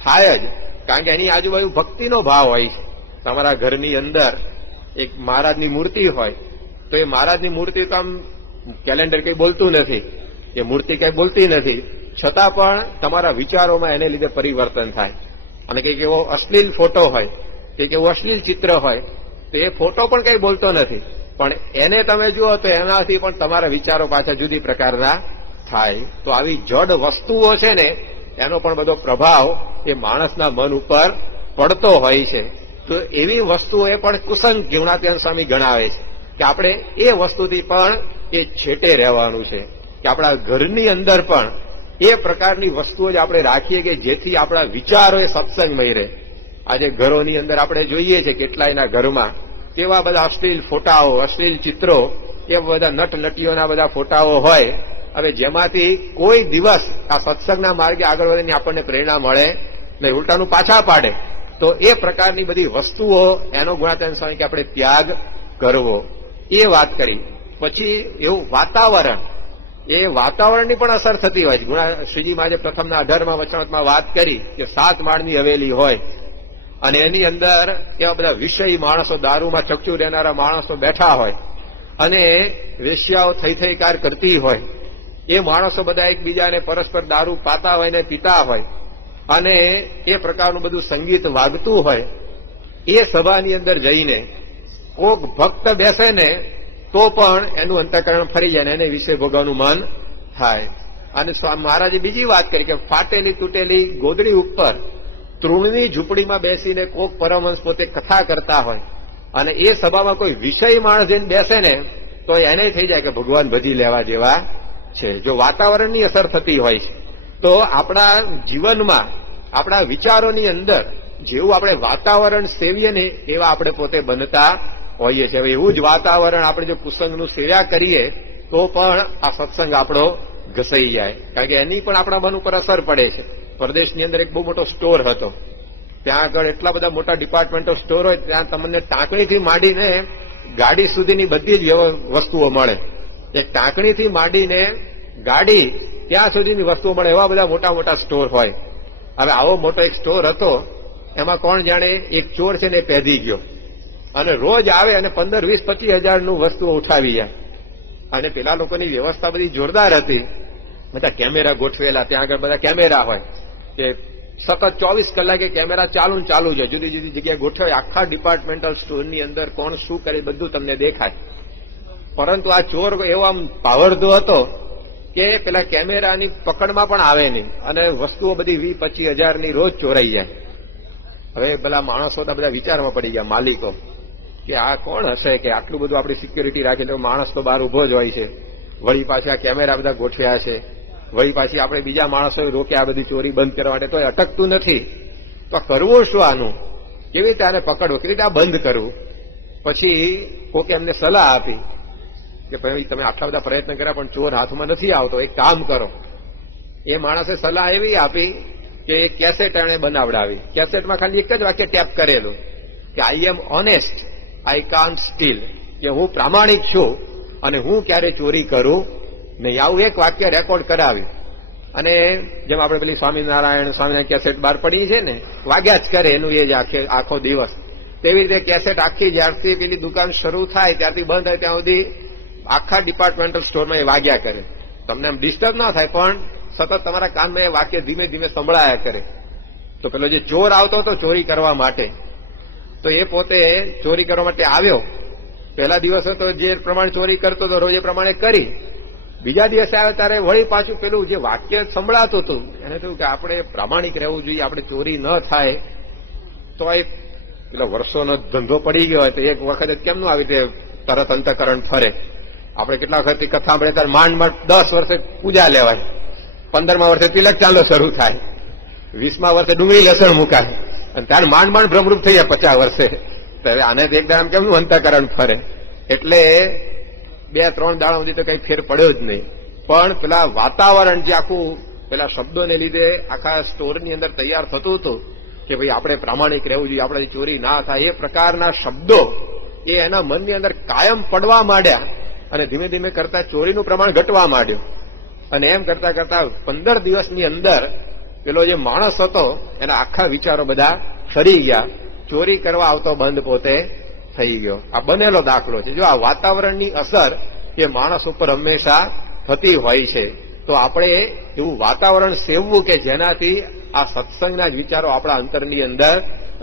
થાય જ, કારણ કે એની આજુબાજુ ભક્તિનો ભાવ હોય છે. તમારા ઘરની અંદર એક મહારાજની મૂર્તિ હોય તો એ મહારાજની મૂર્તિ તો આમ કેલેન્ડર કઈ બોલતું નથી, એ મૂર્તિ કઈ બોલતી નથી, છતાં પણ તમારા વિચારોમાં એને લીધે પરિવર્તન થાય. અને કંઈક એવો અશ્લીલ ફોટો હોય, કંઈક એવું અશ્લીલ ચિત્ર હોય તો એ ફોટો પણ કઈ બોલતો નથી, પણ એને તમે જુઓ તો એનાથી પણ તમારા વિચારો પાછા જુદી પ્રકારના થાય. તો આવી જડ વસ્તુઓ છે ને એનો પણ બધો પ્રભાવ એ માણસના મન ઉપર પડતો હોય છે. તો એવી વસ્તુઓ એ પણ કુસંગ જીવનાત્યન સ્વામી ગણાવે છે કે આપણે એ વસ્તુથી પણ એ છેટે રહેવાનું છે, કે આપણા ઘરની અંદર પણ એ પ્રકારની વસ્તુઓ જ આપણે રાખીએ કે જેથી આપણા વિચારો એ સત્સંગમય રહે. આજે ઘરોની અંદર આપણે જોઈએ છે કેટલાયના ઘરમાં કેવા બધા અશ્લીલ ફોટાઓ, અશ્લીલ ચિત્રો, એ બધા નટનટીઓના બધા ફોટાઓ હોય. હવે જેમાંથી કોઈ દિવસ આ સત્સંગના માર્ગે આગળ વધીને આપણને પ્રેરણા મળે નહીં, ઉલટાનું પાછા પાડે. તો એ પ્રકારની બધી વસ્તુઓ એનો ગુણાત્યન સ્વામી કે આપણે ત્યાગ કરવો, એ વાત કરી. પછી એવું વાતાવરણ, એ વાતાવરણની પણ અસર થતી હોય છે. શ્રીજીમાં આજે પ્રથમના 18મા વચનામૃતમાં વાત કરી કે 7 માળની હવેલી હોય અને એની અંદર એવા બધા વિષયી માણસો, દારૂમાં ચકચુ રહેનારા માણસો બેઠા હોય અને વેશ્યાઓ થઈ કાર કરતી હોય. એ માણસો બધા એકબીજાને પરસ્પર દારૂ પાતા હોય ને પીતા હોય અને એ પ્રકારનું બધું સંગીત વાગતું હોય, એ સભાની અંદર જઈને કોક ભક્ત બેસે ને તો પણ એનું અંતઃકરણ ફરી જાય ને એને વિશે ભોગવવાનું મન થાય. અને મહારાજે બીજી વાત કરી કે ફાટેલી તૂટેલી ગોદડી ઉપર તૃણની ઝૂંપડીમાં બેસીને કોક પરમહંસ પોતે કથા કરતા હોય અને એ સભામાં કોઈ વિષય માણસ જઈને બેસે ને તો એને થઈ જાય કે ભગવાન ભજી લેવા જેવા છે. જો વાતાવરણની અસર થતી હોય છે તો આપણા જીવનમાં આપણા વિચારોની અંદર જેવું આપણે વાતાવરણ સેવીએ ને એવા આપણે પોતે બનતા હોઈએ છીએ. હવે એવું જ વાતાવરણ આપણે જો કુસંગનું સેવ્યા કરીએ તો પણ આ સત્સંગ આપણો ઘસાઈ જાય, કારણ કે એની પણ આપણા મન ઉપર અસર પડે છે. પરદેશની અંદર એક બહુ મોટો સ્ટોર હતો, ત્યાં આગળ એટલા બધા મોટા ડિપાર્ટમેન્ટો સ્ટોર હોય, ત્યાં તમને ટાંકણીથી માંડીને ગાડી સુધીની બધી જ વસ્તુઓ મળે. એક ટાંકણીથી માંડીને ગાડી ત્યાં સુધીની વસ્તુઓ મળે એવા બધા મોટા મોટા સ્ટોર હોય. હવે આવો મોટો એક સ્ટોર હતો, એમાં કોણ જાણે એક ચોર છે ને પેધી ગયો અને રોજ આવે અને 15-20-25 હજારનું વસ્તુઓ ઉઠાવી જાય. અને પેલા લોકોની વ્યવસ્થા બધી જોરદાર હતી, બધા કેમેરા ગોઠવેલા, ત્યાં આગળ બધા કેમેરા હોય કે સતત 24 કલાકે કેમેરા ચાલુ છે, જુદી જુદી જગ્યાએ ગોઠવે. આખા ડિપાર્ટમેન્ટલ સ્ટોરની અંદર કોણ શું કરે બધું તમને દેખાય. પરંતુ આ ચોર એવો આમ પાવરધો હતો કે પેલા કેમેરાની પકડમાં પણ આવે નહીં અને વસ્તુઓ બધી 20-25 હજારની રોજ ચોરાઈ જાય. હવે પેલા માણસો તો બધા વિચારમાં પડી ગયા, માલિકો, કે આ કોણ હશે કે આટલું બધું આપણી સિક્યોરિટી રાખી, તો માણસ તો બહાર ઉભો જ હોય છે, વળી પાછી આ કેમેરા બધા ગોઠવ્યા છે, વળી પાછી આપણે બીજા માણસો રોક્યા આ બધી ચોરી બંધ કરવા માટે, તો અટકતું નથી. તો કરવું શું આનું, કેવી રીતે આને પકડવું, કેવી રીતે આ બંધ કરવું? પછી કોકે એમને સલાહ આપી કે ભાઈ તમે આટલા બધા પ્રયત્ન કર્યા પણ ચોર હાથમાં નથી આવતો, એક કામ કરો. એ માણસે સલાહ એવી આપી કે એક કેસેટ એણે બનાવડાવી. કેસેટમાં ખાલી એક જ વાક્ય ટેપ કરેલું કે આઈ એમ ઓનેસ્ટ, આઈ કાન્ટ સ્ટીલ, કે હું પ્રામાણિક છું અને હું ક્યારે ચોરી કરું નહીં. આવું એક વાક્ય રેકોર્ડ કરાવ્યું. અને જેમ આપણે પેલી સ્વામિનારાયણ કેસેટ બહાર પડી છે ને, વાગ્યા જ કરે એનું એ જ આખો દિવસ. તેવી રીતે કેસેટ આખી જ્યારથી પેલી દુકાન શરૂ થાય ત્યારથી બંધ થાય ત્યાં સુધી આખા ડિપાર્ટમેન્ટલ સ્ટોરમાં એ વાગ્યા કરે. તમને એમ ડિસ્ટર્બ ના થાય પણ સતત તમારા કાનમાં એ વાક્ય ધીમે ધીમે સંભળાયા કરે. તો પેલો જે ચોર આવતો હતો ચોરી કરવા માટે, તો એ પોતે ચોરી કરવા માટે આવ્યો. પહેલા દિવસે તો જે પ્રમાણે ચોરી કરતો હતો રોજ એ પ્રમાણે કરી. બીજા દિવસે આવ્યો ત્યારે વળી પાછું પેલું જે વાક્ય સંભળાતું હતું એને થયું કે આપણે પ્રામાણિક રહેવું જોઈએ, આપણે ચોરી ન થાય. તો એ પેલો વર્ષોનો ધંધો પડી ગયો હોય તો એક વખત કેમનું આવી રીતે તરત અંતઃકરણ ફરે. આપણે કેટલા વખતથી કથા સાંભળે ત્યારે માંડ 10 વર્ષે પૂજા લેવાય, 15મા વર્ષે તિલક ચાંદલો શરૂ થાય, 20મા વર્ષે ડુંગળી લસણ મુકાય અને ત્યારે માંડ ભ્રમરૂપ થઈ જાય 50 વર્ષે. તો હવે આને એકદમ કેમનું અંતઃકરણ ફરે? એટલે 2-3 દાડા સુધી તો કઈ ફેર પડ્યો જ નહીં. પણ પેલા વાતાવરણ જે આખું પેલા શબ્દોને લીધે આખા સ્ટોરની અંદર તૈયાર થતું હતું કે ભાઈ આપણે પ્રામાણિક રહેવું જોઈએ, આપણે ચોરી ના થાય, એ પ્રકારના શબ્દો એ એના મનની અંદર કાયમ પડવા માંડ્યા અને ધીમે ધીમે કરતા ચોરીનું પ્રમાણ ઘટવા માંડ્યું. અને એમ કરતા કરતા 15 દિવસની અંદર પેલો જે માણસ હતો એના આખા વિચારો બધા ફરી ગયા, ચોરી કરવા આવતો બંધ પોતે થઈ ગયો. આ બનેલો દાખલો છે. જો આ વાતાવરણની અસર એ માણસ ઉપર હંમેશા થતી હોય છે, તો આપણે એવું વાતાવરણ સેવવું કે જેનાથી આ સત્સંગના જ વિચારો આપણા અંતરની અંદર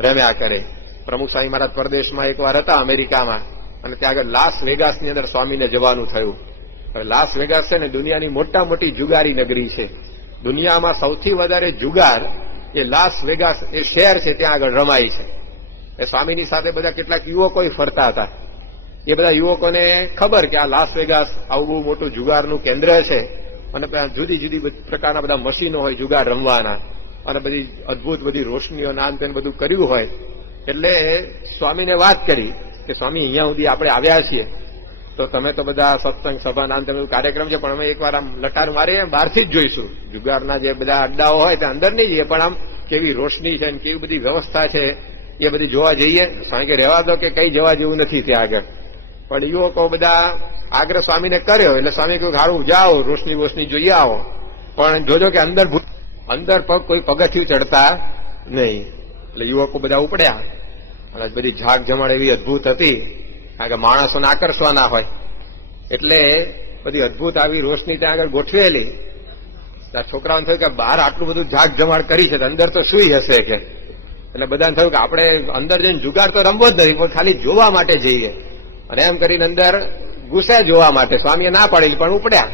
રમ્યા કરે. પ્રમુખ સ્વામી મહારાજ પરદેશમાં એકવાર હતા અમેરિકામાં, અને ત્યાં આગળ લાસ વેગાસની અંદર સ્વામીને જવાનું થયું. લાસ વેગાસ છે ને દુનિયાની મોટા મોટી જુગારી નગરી છે. દુનિયામાં સૌથી વધારે જુગાર એ લાસ વેગાસ એ શહેર છે ત્યાં આગળ રમાય છે. એ સ્વામીની સાથે બધા કેટલાક યુવકો ફરતા હતા. એ બધા યુવકોને ખબર કે આ લાસ વેગાસ આવું બહુ મોટું જુગારનું કેન્દ્ર છે અને જુદી જુદી પ્રકારના બધા મશીનો હોય જુગાર રમવાના અને બધી અદભુત બધી રોશનીઓ નાન તેને બધું કર્યું હોય. એટલે સ્વામીને વાત કરી કે સ્વામી અહીંયા સુધી આપણે આવ્યા છીએ તો તમે તો બધા સત્સંગ સભા નાન તમે કાર્યક્રમ છે પણ અમે એકવાર આમ લટાર મારીને બહારથી જ જોઈશું. જુગારના જે બધા અડ્ડાઓ હોય ત્યાં અંદર નહીં જઈએ પણ આમ કેવી રોશની છે કેવી બધી વ્યવસ્થા છે એ બધી જોવા જઈએ. કારણ કે રહેવા દો કે કઈ જવા જેવું નથી ત્યાં આગળ. પણ યુવકો બધા આગ્રહ સ્વામીને કર્યો એટલે સ્વામી કહ્યું સારું જાઓ રોશની વોશની જોઈએ આવો, પણ જોજો કે અંદર પગ કોઈ પગથિયું ચડતા નહીં. એટલે યુવકો બધા ઉપડ્યા અને બધી ઝાક જમાડ એવી અદભુત હતી, કારણ કે માણસોને આકર્ષવાના હોય એટલે બધી અદભુત આવી રોશની ત્યાં આગળ ગોઠવેલી. છોકરાઓને થયું કે બહાર આટલું બધું જાગ જમાડ કરી છે, અંદર તો શું હશે કે. એટલે બધાને થયું કે આપણે અંદર જઈને જુગાર તો રમવો જ નથી, પણ ખાલી જોવા માટે જઈએ. અને એમ કરીને અંદર ઘૂસ્યા જોવા માટે. સ્વામીએ ના પાડેલી પણ ઉપડ્યા.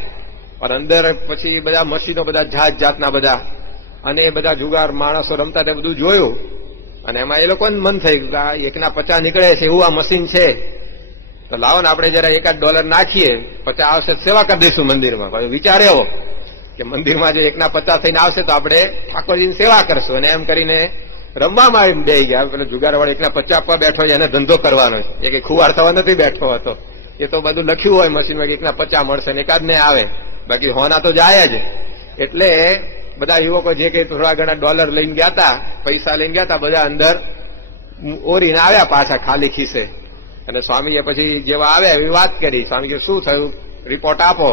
પણ અંદર પછી બધા મશીનો, બધા જાત જાતના બધા, અને એ બધા જુગાર માણસો રમતા તે બધું જોયું. અને એમાં એ લોકોને મન થયું કે આ 1/50 નીકળે છે એવું આ મશીન છે, તો લાવો ને આપણે જરા $1 નાખીએ, 50 આવશે સેવા કરી દઈશું મંદિરમાં. વિચાર એવો કે મંદિરમાં જો 1/50 થઈને આવશે તો આપણે ઠાકોરજીની સેવા કરશું. અને એમ કરીને રમવામાં એમ બે ગયા. પેલો જુગારવાળો 1/50 પર બેઠો છે, એને ધંધો કરવાનો છે, એ કઈ ખુવાર થવા નથી બેઠો હતો. એ તો બધું લખ્યું હોય મશીનમાં કે 1/50 મળશે ને એકાદ ને આવે, બાકી હોના તો જાય જ. એટલે બધા યુવકો જે કઈ થોડા ઘણા ડોલર લઈને ગયા હતા, પૈસા લઈને ગયા હતા, બધા અંદર ઓરીને આવ્યા પાછા ખાલી ખિસ્સે. અને સ્વામીએ પછી જેવા આવ્યા એવી વાત કરી. સ્વામી કે શું થયું, રિપોર્ટ આપો.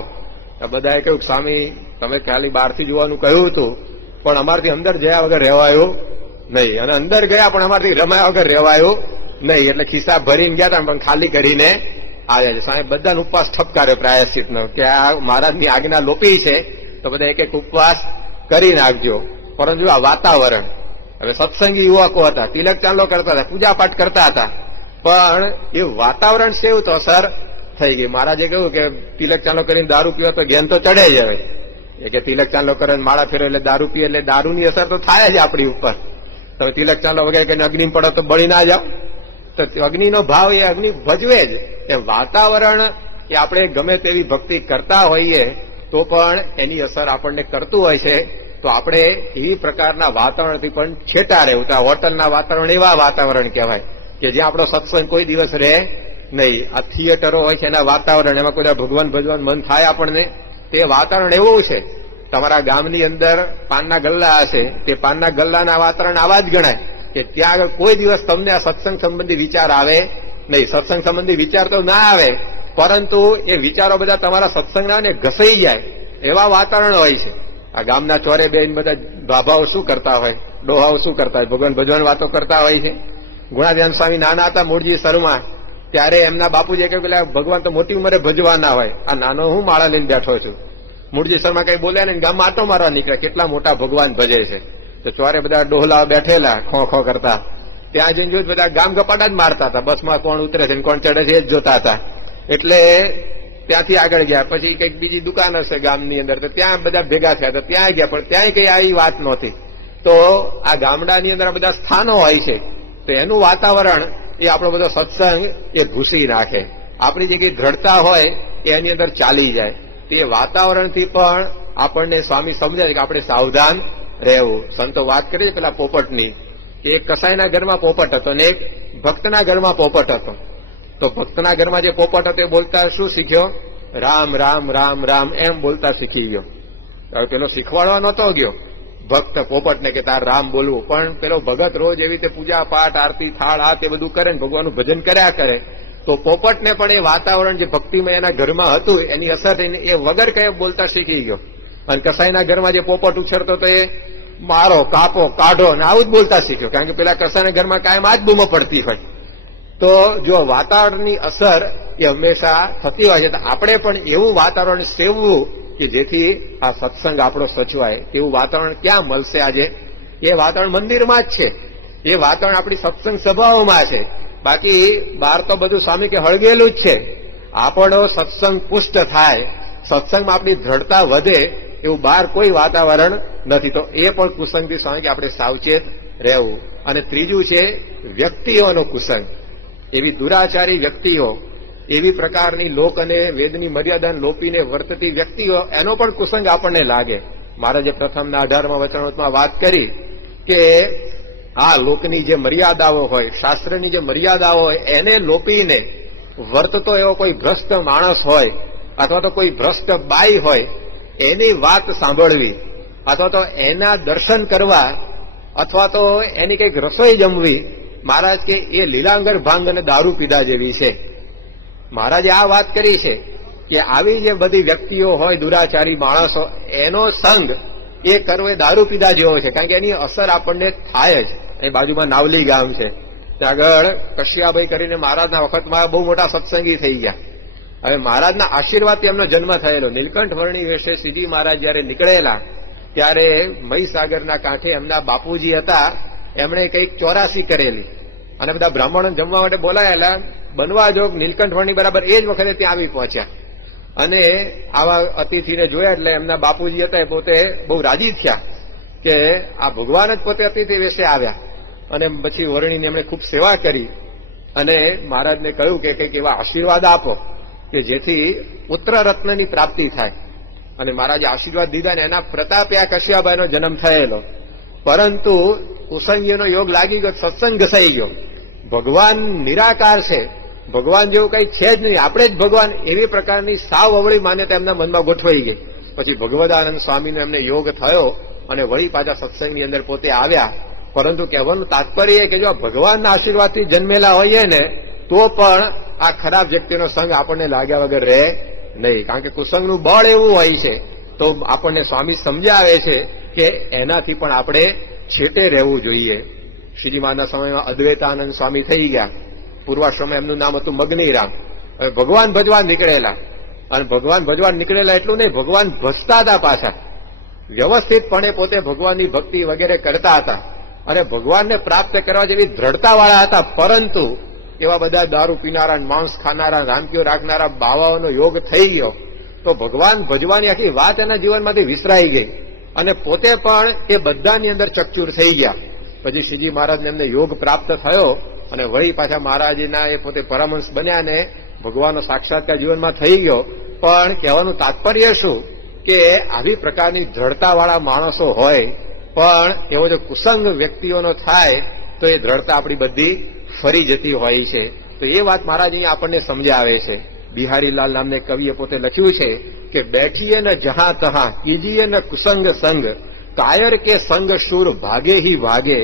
બધાએ કહ્યું સ્વામી તમે ખાલી બહારથી જોવાનું કહ્યું હતું, પણ અમારથી અંદર જયા વગર રહેવાયું નહીં, અને અંદર ગયા પણ અમારથી રમાયા વગર રહેવાયું નહીં. એટલે ખિસ્સા ભરીને ગયા હતા પણ ખાલી કરીને આવ્યા છે. સ્વામી બધાને ઉપવાસ ઠપકાર્યો પ્રાયશ્ચિતનો કે આ મહારાજની આજ્ઞા લોપી છે, તો બધા એક ઉપવાસ કરી નાખજો. પરંતુ આ વાતાવરણ, હવે સત્સંગી યુવકો હતા, તિલક ચાંદલો કરતા હતા, પૂજા પાઠ કરતા હતા, પણ એ વાતાવરણ સેવું તો અસર થઈ ગઈ. મહારાજે કહ્યું કે તિલક ચાંદલો કરીને દારૂ પીવા તો ઘેન તો ચડે જ. હવે એ કે તિલક ચાંદલો કરે માળા ફેરો એટલે દારૂ પીએ એટલે દારૂની અસર તો થાય જ આપણી ઉપર. તમે તિલક ચાંદલો વગેરે કરીને અગ્નિ પડો તો બળી ના જાઓ. તો અગ્નિનો ભાવ એ અગ્નિ ભજવે જ. એ વાતાવરણ કે આપણે ગમે તેવી ભક્તિ કરતા હોઈએ તો પણ એની અસર આપણને કરતું હોય છે. તો આપણે એવી પ્રકારના વાતાવરણથી પણ છેટા રહેવું. તો હોટલના વાતાવરણ એવા વાતાવરણ કહેવાય કે જ્યાં આપણો સત્સંગ કોઈ દિવસ રહે નહીં. આ થિયેટરો હોય છે એના વાતાવરણ, એમાં કોઈ ભગવાન ભજવાન મન થાય આપણને, તે વાતાવરણ એવું છે. તમારા ગામની અંદર પાનના ગલ્લા હશે, તે પાનના ગલ્લાના વાતાવરણ આવા જ ગણાય કે ત્યાં આગળ કોઈ દિવસ તમને આ સત્સંગ સંબંધી વિચાર આવે નહીં. સત્સંગ સંબંધી વિચાર તો ના આવે, પરંતુ એ વિચારો બધા તમારા સત્સંગના ને ઘસાઈ જાય એવા વાતાવરણ હોય છે. આ ગામના ચોરે બેન બધા બાભાઓ શું કરતા હોય, ડોહાઓ શું કરતા હોય, ભગવાન ભજવાન વાતો કરતા હોય છે. ગુણાધ્યાન સ્વામી નાના હતા મૂળજી સરમાં, ત્યારે એમના બાપુજીએ કહ્યું કે ભગવાન તો મોટી ઉંમરે ભજવાના હોય, આ નાનો હું માળા લઈને બેઠો છું. મૂળજી શર્મા કઈ બોલ્યા ને ગામમાં આટો મારવા નીકળ્યા, કેટલા મોટા ભગવાન ભજે છે. તો ચોરે બધા ડોહલા બેઠેલા ખો ખો કરતા. ત્યાં જઈને જોયું બધા ગામ ગપાટા જ મારતા હતા, બસમાં કોણ ઉતરે છે કોણ ચડે છે એ જ જોતા હતા. એટલે ત્યાંથી આગળ ગયા. પછી કઈક બીજી દુકાન હશે ગામની અંદર, તો ત્યાં બધા ભેગા થયા, તો ત્યાં ગયા, પણ ત્યાં કઈ આવી વાત નહોતી. તો આ ગામડાની અંદર બધા સ્થાનો હોય છે, તો એનું વાતાવરણ એ આપણો બધો સત્સંગ એ ભૂસી નાખે. આપણી જે કઈ દ્રઢતા હોય એ એની અંદર ચાલી જાય. તે વાતાવરણથી પણ આપણને સ્વામી સમજાય કે આપણે સાવધાન રહેવું. સંતો વાત કરી પેલા પોપટની, એક કસાઈના ઘરમાં પોપટ હતો ને એક ભક્તના ઘરમાં પોપટ હતો. તો ભક્તના ઘરમાં જે પોપટ હતો એ બોલતા શું શીખ્યો, રામ રામ રામ રામ એમ બોલતા શીખી ગયો. હવે પેલો શીખવાડવા નહોતો ગયો ભક્ત પોપટને કે તાર રામ બોલવું, પણ પેલો ભગત રોજ એવી રીતે પૂજા પાઠ આરતી થાળ આ તે બધું કરે ને ભગવાનનું ભજન કર્યા કરે. તો પોપટને પણ એ વાતાવરણ જે ભક્તિમય એના ઘરમાં હતું એની અસર થઈને એ વગર કઈ બોલતા શીખી ગયો. અને કસાઈના ઘરમાં જે પોપટ ઉછળતો તો એ મારો કાપો કાઢો ને આવું જ બોલતા શીખ્યો, કારણ કે પેલા કસાઈના ઘરમાં કાયમ આ જ બૂમો પડતી હોય. તો જો વાતાવરણની અસર એ હંમેશા થતી હોય છે, તો આપણે પણ એવું વાતાવરણ સેવવું કે જેથી આ સત્સંગ આપણો સચવાય. એવું વાતાવરણ ક્યાં મળશે આજે? એ વાતાવરણ મંદિરમાં જ છે, એ વાતાવરણ આપણી સત્સંગ સભાઓમાં છે. બાકી બહાર તો બધું સ્વામી કે હળગેલું જ છે. આપણો સત્સંગ પુષ્ટ થાય, સત્સંગમાં આપણી દ્રઢતા વધે એવું બહાર કોઈ વાતાવરણ નથી. તો એ પણ કુસંગથી સ્વામી કે આપણે સાવચેત રહેવું. અને ત્રીજું છે વ્યક્તિઓનો કુસંગ. એવી દુરાચારી વ્યક્તિઓ, એવી પ્રકારની લોક અને વેદની મર્યાદાને લોપીને વર્તતી વ્યક્તિઓ, એનો પણ કુસંગ આપણને લાગે. મહારાજે પ્રથમના 18મા વચનામૃતમાં વાત કરી કે આ લોકની જે મર્યાદાઓ હોય, શાસ્ત્રની જે મર્યાદાઓ હોય, એને લોપીને વર્તતો એવો કોઈ ભ્રષ્ટ માણસ હોય અથવા તો કોઈ ભ્રષ્ટ બાઈ હોય, એની વાત સાંભળવી અથવા તો એના દર્શન કરવા અથવા તો એની કંઈક રસોઈ જમવી, મહારાજ કે એ લીલાંગર ભાંગ અને દારૂ પીધા જેવી છે. મહારાજે આ વાત કરી છે કે આવી જે બધી વ્યક્તિઓ હોય, દુરાચારી માણસો, એનો સંગ એ કરવો એ દારૂ પીધા જેવો છે, કારણ કે એની અસર આપણને થાય જ. એ બાજુમાં નાવલી ગામ છે, ત્યાં આગળ કશિયાભાઈ કરીને મહારાજના વખતમાં બહુ મોટા સત્સંગી થઈ ગયા. હવે મહારાજના આશીર્વાદથી એમનો જન્મ થયેલો. નીલકંઠ વર્ણી વેશે શ્રીજી મહારાજ જયારે નીકળેલા ત્યારે મહીસાગરના કાંઠે એમના બાપુજી હતા, એમણે કંઈક ચોરાસી કરેલી અને બધા બ્રાહ્મણો જમવા માટે બોલાયેલા. બનવા જોગ નીલકંઠ વર્ણી બરાબર એ જ વખતે ત્યાં આવી પહોંચ્યા અને આવા અતિથિને જોયા એટલે એમના બાપુજી હતા એ પોતે બહુ રાજી થયા કે આ ભગવાન જ પોતે અતિથિ વેશે આવ્યા. અને પછી વર્ણીને એમણે ખૂબ સેવા કરી અને મહારાજને કહ્યું કે કંઈક એવા આશીર્વાદ આપો કે જેથી પુત્ર રત્નની પ્રાપ્તિ થાય. અને મહારાજે આશીર્વાદ દીધા ને એના પ્રતાપે આ કશ્યપભાઈનો જન્મ થયેલો. પરંતુ કુસંગીનો યોગ લાગી ગયો, સત્સંગ ઘસાઈ ગયો. ભગવાન નિરાકાર છે, ભગવાન જેવું કઈ છે જ નહીં, આપણે જ ભગવાન, એવી પ્રકારની સાવ અવળી માન્યતા એમના મનમાં ગોઠવાઈ ગઈ. પછી ભગવદાનંદ સ્વામીનો એમને યોગ થયો અને વળી પાછા સત્સંગની અંદર પોતે આવ્યા. પરંતુ કહેવાનું તાત્પર્ય કે જો ભગવાનના આશીર્વાદથી જન્મેલા હોઈએ ને તો પણ આ ખરાબ વ્યક્તિનો સંગ આપણને લાગ્યા વગર રહે નહીં. કારણ કે કુસંગનું બળ એવું હોય છે તો આપણને સ્વામી સમજાવે છે કે એનાથી પણ આપણે છેટે રહેવું જોઈએ. શ્રીજી મહારાજના સમયમાં અદ્વૈતાનંદ સ્વામી થઈ ગયા. પૂર્વાશ્રમમાં એમનું નામ હતું મગનીરામ. હવે ભગવાન ભજવા નીકળેલા અને ભગવાન ભજવા નીકળેલા એટલું નહીં, ભગવાન ભજતા હતા પાછા. વ્યવસ્થિતપણે પોતે ભગવાનની ભક્તિ વગેરે કરતા હતા અને ભગવાનને પ્રાપ્ત કરવા જેવી દ્રઢતાવાળા હતા. પરંતુ એવા બધા દારૂ પીનારા, માંસ ખાનારા, રાનકીઓ રાખનારા બાવાઓનો યોગ થઈ ગયો તો ભગવાન ભજવાની આખી વાત એના જીવનમાંથી વિસરાઈ ગઈ અને પોતે પણ એ બધાની અંદર ચકચૂર થઈ ગયા. પછી શ્રીજી મહારાજને એમને યોગ પ્રાપ્ત થયો અને વળી પાછા મહારાજના એ પોતે પરમહંસ બન્યા ને ભગવાનનો સાક્ષાત્કાર જીવનમાં થઈ ગયો. પણ કહેવાનું તાત્પર્ય શું કે આવી પ્રકારની દ્રઢતાવાળા માણસો હોય પણ એવો જો કુસંગ વ્યક્તિઓનો થાય તો એ દ્રઢતા આપણી બધી ફરી જતી હોય છે. તો એ વાત મહારાજ અહીંયા આપણને સમજાવે છે. બિહારીલાલ નામને કવિએ પોતે લખ્યું છે કે બેઠીએ ન જહાં તહાં કીજીએ ન કુસંગ સંગ, કાયર કે સંગ શૂર ભાગે ही भागे,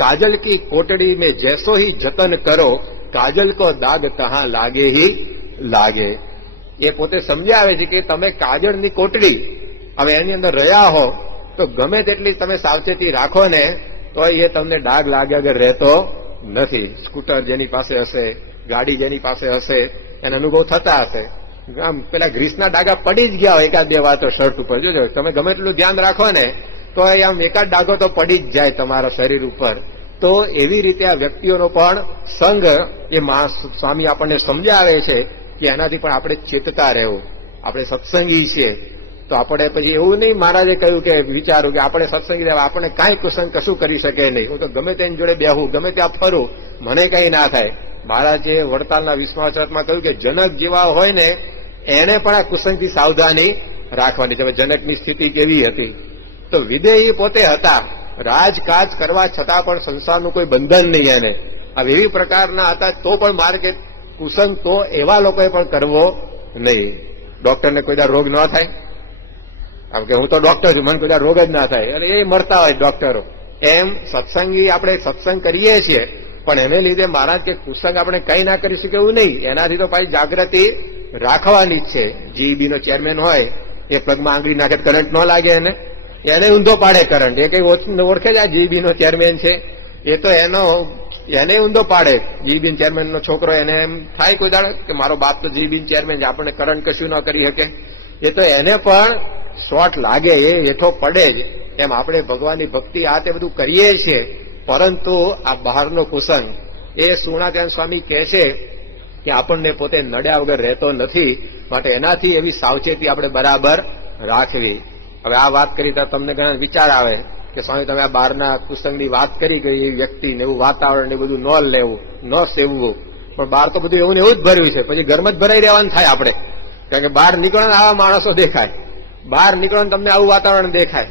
काजल की कोटड़ी में जैसो ही जतन करो, काजल को दाग तहां लागे ही लागे. એ પોતે સમજાવે છે કે તમે કાજળની કોટડી હવે એની અંદર રહ્યા હો તો ગમે તેટલી તમે સાવચેતી રાખો ને તો એ તમને ડાઘ લાગ્યા વગર રહેતો નથી. સ્કૂટર જેની પાસે હશે, ગાડી જેની પાસે હશે એને અનુભવ થતા હશે. આમ પેલા ગ્રીસના ડાઘા પડી જ ગયા હોય એકાદ બે વાતો શર્ટ ઉપર. જોજો તમે ગમે એટલું ધ્યાન રાખો ને તો આમ એકાદ ડાઘો તો પડી જ જાય તમારા શરીર ઉપર. તો એવી રીતે આ વ્યક્તિઓનો પણ સંગ એ સ્વામી આપણને સમજાવે છે કે એનાથી પણ આપણે ચેતતા રહેવું. આપણે સત્સંગી છીએ તો આપણે પછી એવું નહીં મહારાજે કહ્યું કે વિચારું કે આપણે સત્સંગી રહેવા આપણે કાંઈ કુસંગ કશું કરી શકે નહીં. હું તો ગમે તેની જોડે બેહું, ગમે ત્યાં ફરું, મને કંઈ ના થાય. મહારાજે વડતાલના 20મા ચરણમાં કહ્યું કે જનક જેવા હોય ને એને પણ આ કુસંગથી સાવધાની રાખવાની છે. હવે જનકની સ્થિતિ કેવી હતી તો વિદેહી પોતે હતા, રાજકાજ કરવા છતાં પણ સંસારનું કોઈ બંધન નહીં એને. હવે એવી પ્રકારના હતા તો પણ માર્ગે કુસંગ તો એવા લોકોએ પણ કરવો નહીં. ડોક્ટરને કોઈ રોગ ન થાય, આમ કે હું તો ડોક્ટર છું, મને કોઈ રોગ જ ના થાય, એટલે એ મરતા હોય ડોક્ટરો. એમ સત્સંગી આપણે સત્સંગ કરીએ છીએ પણ એને લીધે મહારાજ કે કુસંગ આપણે કંઈ ના કરી શકે એવું નહીં. એનાથી તો પાછી જાગૃતિ રાખવાની જ છે. જીઈબી નો ચેરમેન હોય એ પ્લગમાં આંગળી નાખે કરંટ ન લાગે એને ઊંધો પાડે કરંટ. એ કઈ ઓળખે જ આ જીઈબી નો ચેરમેન છે એ તો એને ઊંધો પાડે. જીઈબી ચેરમેન નો છોકરો એને એમ થાય કોઈ દાડે કે મારો બાપ તો જીઈબી ચેરમેન છે, આપણને કરંટ કશું ન કરી શકે. એ તો એને પણ શોર્ટ લાગે, એ હેઠો પડે જ. એમ આપણે ભગવાનની ભક્તિ આ તે બધું કરીએ છીએ પરંતુ આ બહારનો કુસંગ એ સુણાત્યાન સ્વામી કહે છે કે આપણને પોતે નડ્યા વગર રહેતો નથી. માટે એનાથી એવી સાવચેતી આપણે બરાબર રાખવી. હવે આ વાત કરી તો તમને ઘણા વિચાર આવે કે સ્વામી તમે આ બહારના કુસંગની વાત કરી કે એ વ્યક્તિને એવું વાતાવરણ ને બધું ન લેવું, ન સેવવું. પણ બહાર તો બધું એવું ને એવું જ ભર્યું છે. પછી ઘરમાં જ ભરાઈ રહેવાનું થાય આપણે. કારણ કે બહાર નીકળો ને આવા માણસો દેખાય, બહાર નીકળો ને તમને આવું વાતાવરણ દેખાય,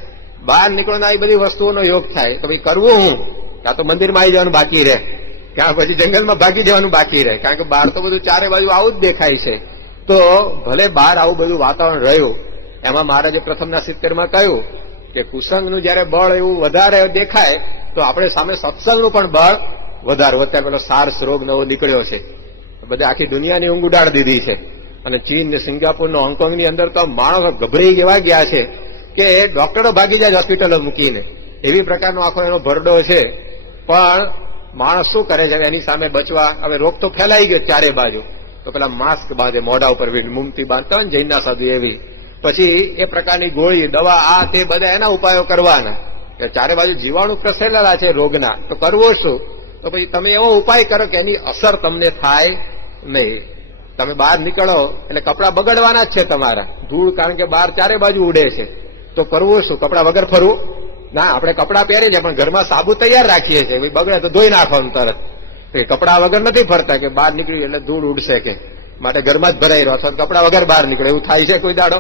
બહાર નીકળો ને આવી બધી વસ્તુઓનો યોગ થાય. તો ભાઈ કરવું હું કાં તો મંદિરમાં આવી જવાનું બાકી રહે, ક્યાં પછી જંગલમાં ભાગી જવાનું બાકી રહે. કારણ કે બહાર તો બધું ચારે બાજુ આવું જ દેખાય છે. તો ભલે બહાર આવું બધું વાતાવરણ રહ્યું, એમાં મહારાજે પ્રથમના 70માં કહ્યું કે કુસંગનું જયારે બળ એવું વધારે દેખાય તો આપણે સામે સત્સંગનું પણ બળ વધારે. અત્યારે પેલો સાર્સ રોગ નવો નીકળ્યો છે, બધે આખી દુનિયાની ઊંઘ ઉડાડી દીધી છે. અને ચીન ને સિંગાપુર ને હોંગકોંગની અંદર તો માણસો ગભરાઈ એવા ગયા છે કે ડોક્ટરો ભાગી જાય હોસ્પિટલો મૂકીને. એવી પ્રકારનો આખો એનો ભરડો છે. પણ માણસ શું કરે છે એની સામે બચવા? હવે રોગ તો ફેલાઈ ગયો ચારે બાજુ, તો તો પેલા માસ્ક બાંધે મોઢા ઉપર મુમતી બાંધતા હોય ને જૈનના સાધુ એવી, પછી એ પ્રકારની ગોળી દવા આ તે બધા એના ઉપાયો કરવાના કે ચારે બાજુ જીવાણુ પ્રસરેલા છે રોગના, તો કરવો શું? તો પછી તમે એવો ઉપાય કરો કે એની અસર તમને થાય નહીં. તમે બહાર નીકળો એટલે કપડાં બગડવાના જ છે તમારા, ધૂળ કારણ કે બહાર ચારે બાજુ ઉડે છે, તો કરવું શું? કપડા વગર ફરવું? ના, આપણે કપડાં પહેરી છે પણ ઘરમાં સાબુ તૈયાર રાખીએ છીએ, બગડે તો ધોઈ નાખવાનું તરત. કપડા વગર નથી ફરતા કે બહાર નીકળી એટલે ધૂળ ઉડશે કે માટે ઘરમાં જ ભરાઈ રહ્યો છો, કપડા વગર બહાર નીકળે એવું થાય છે કોઈ દાડો?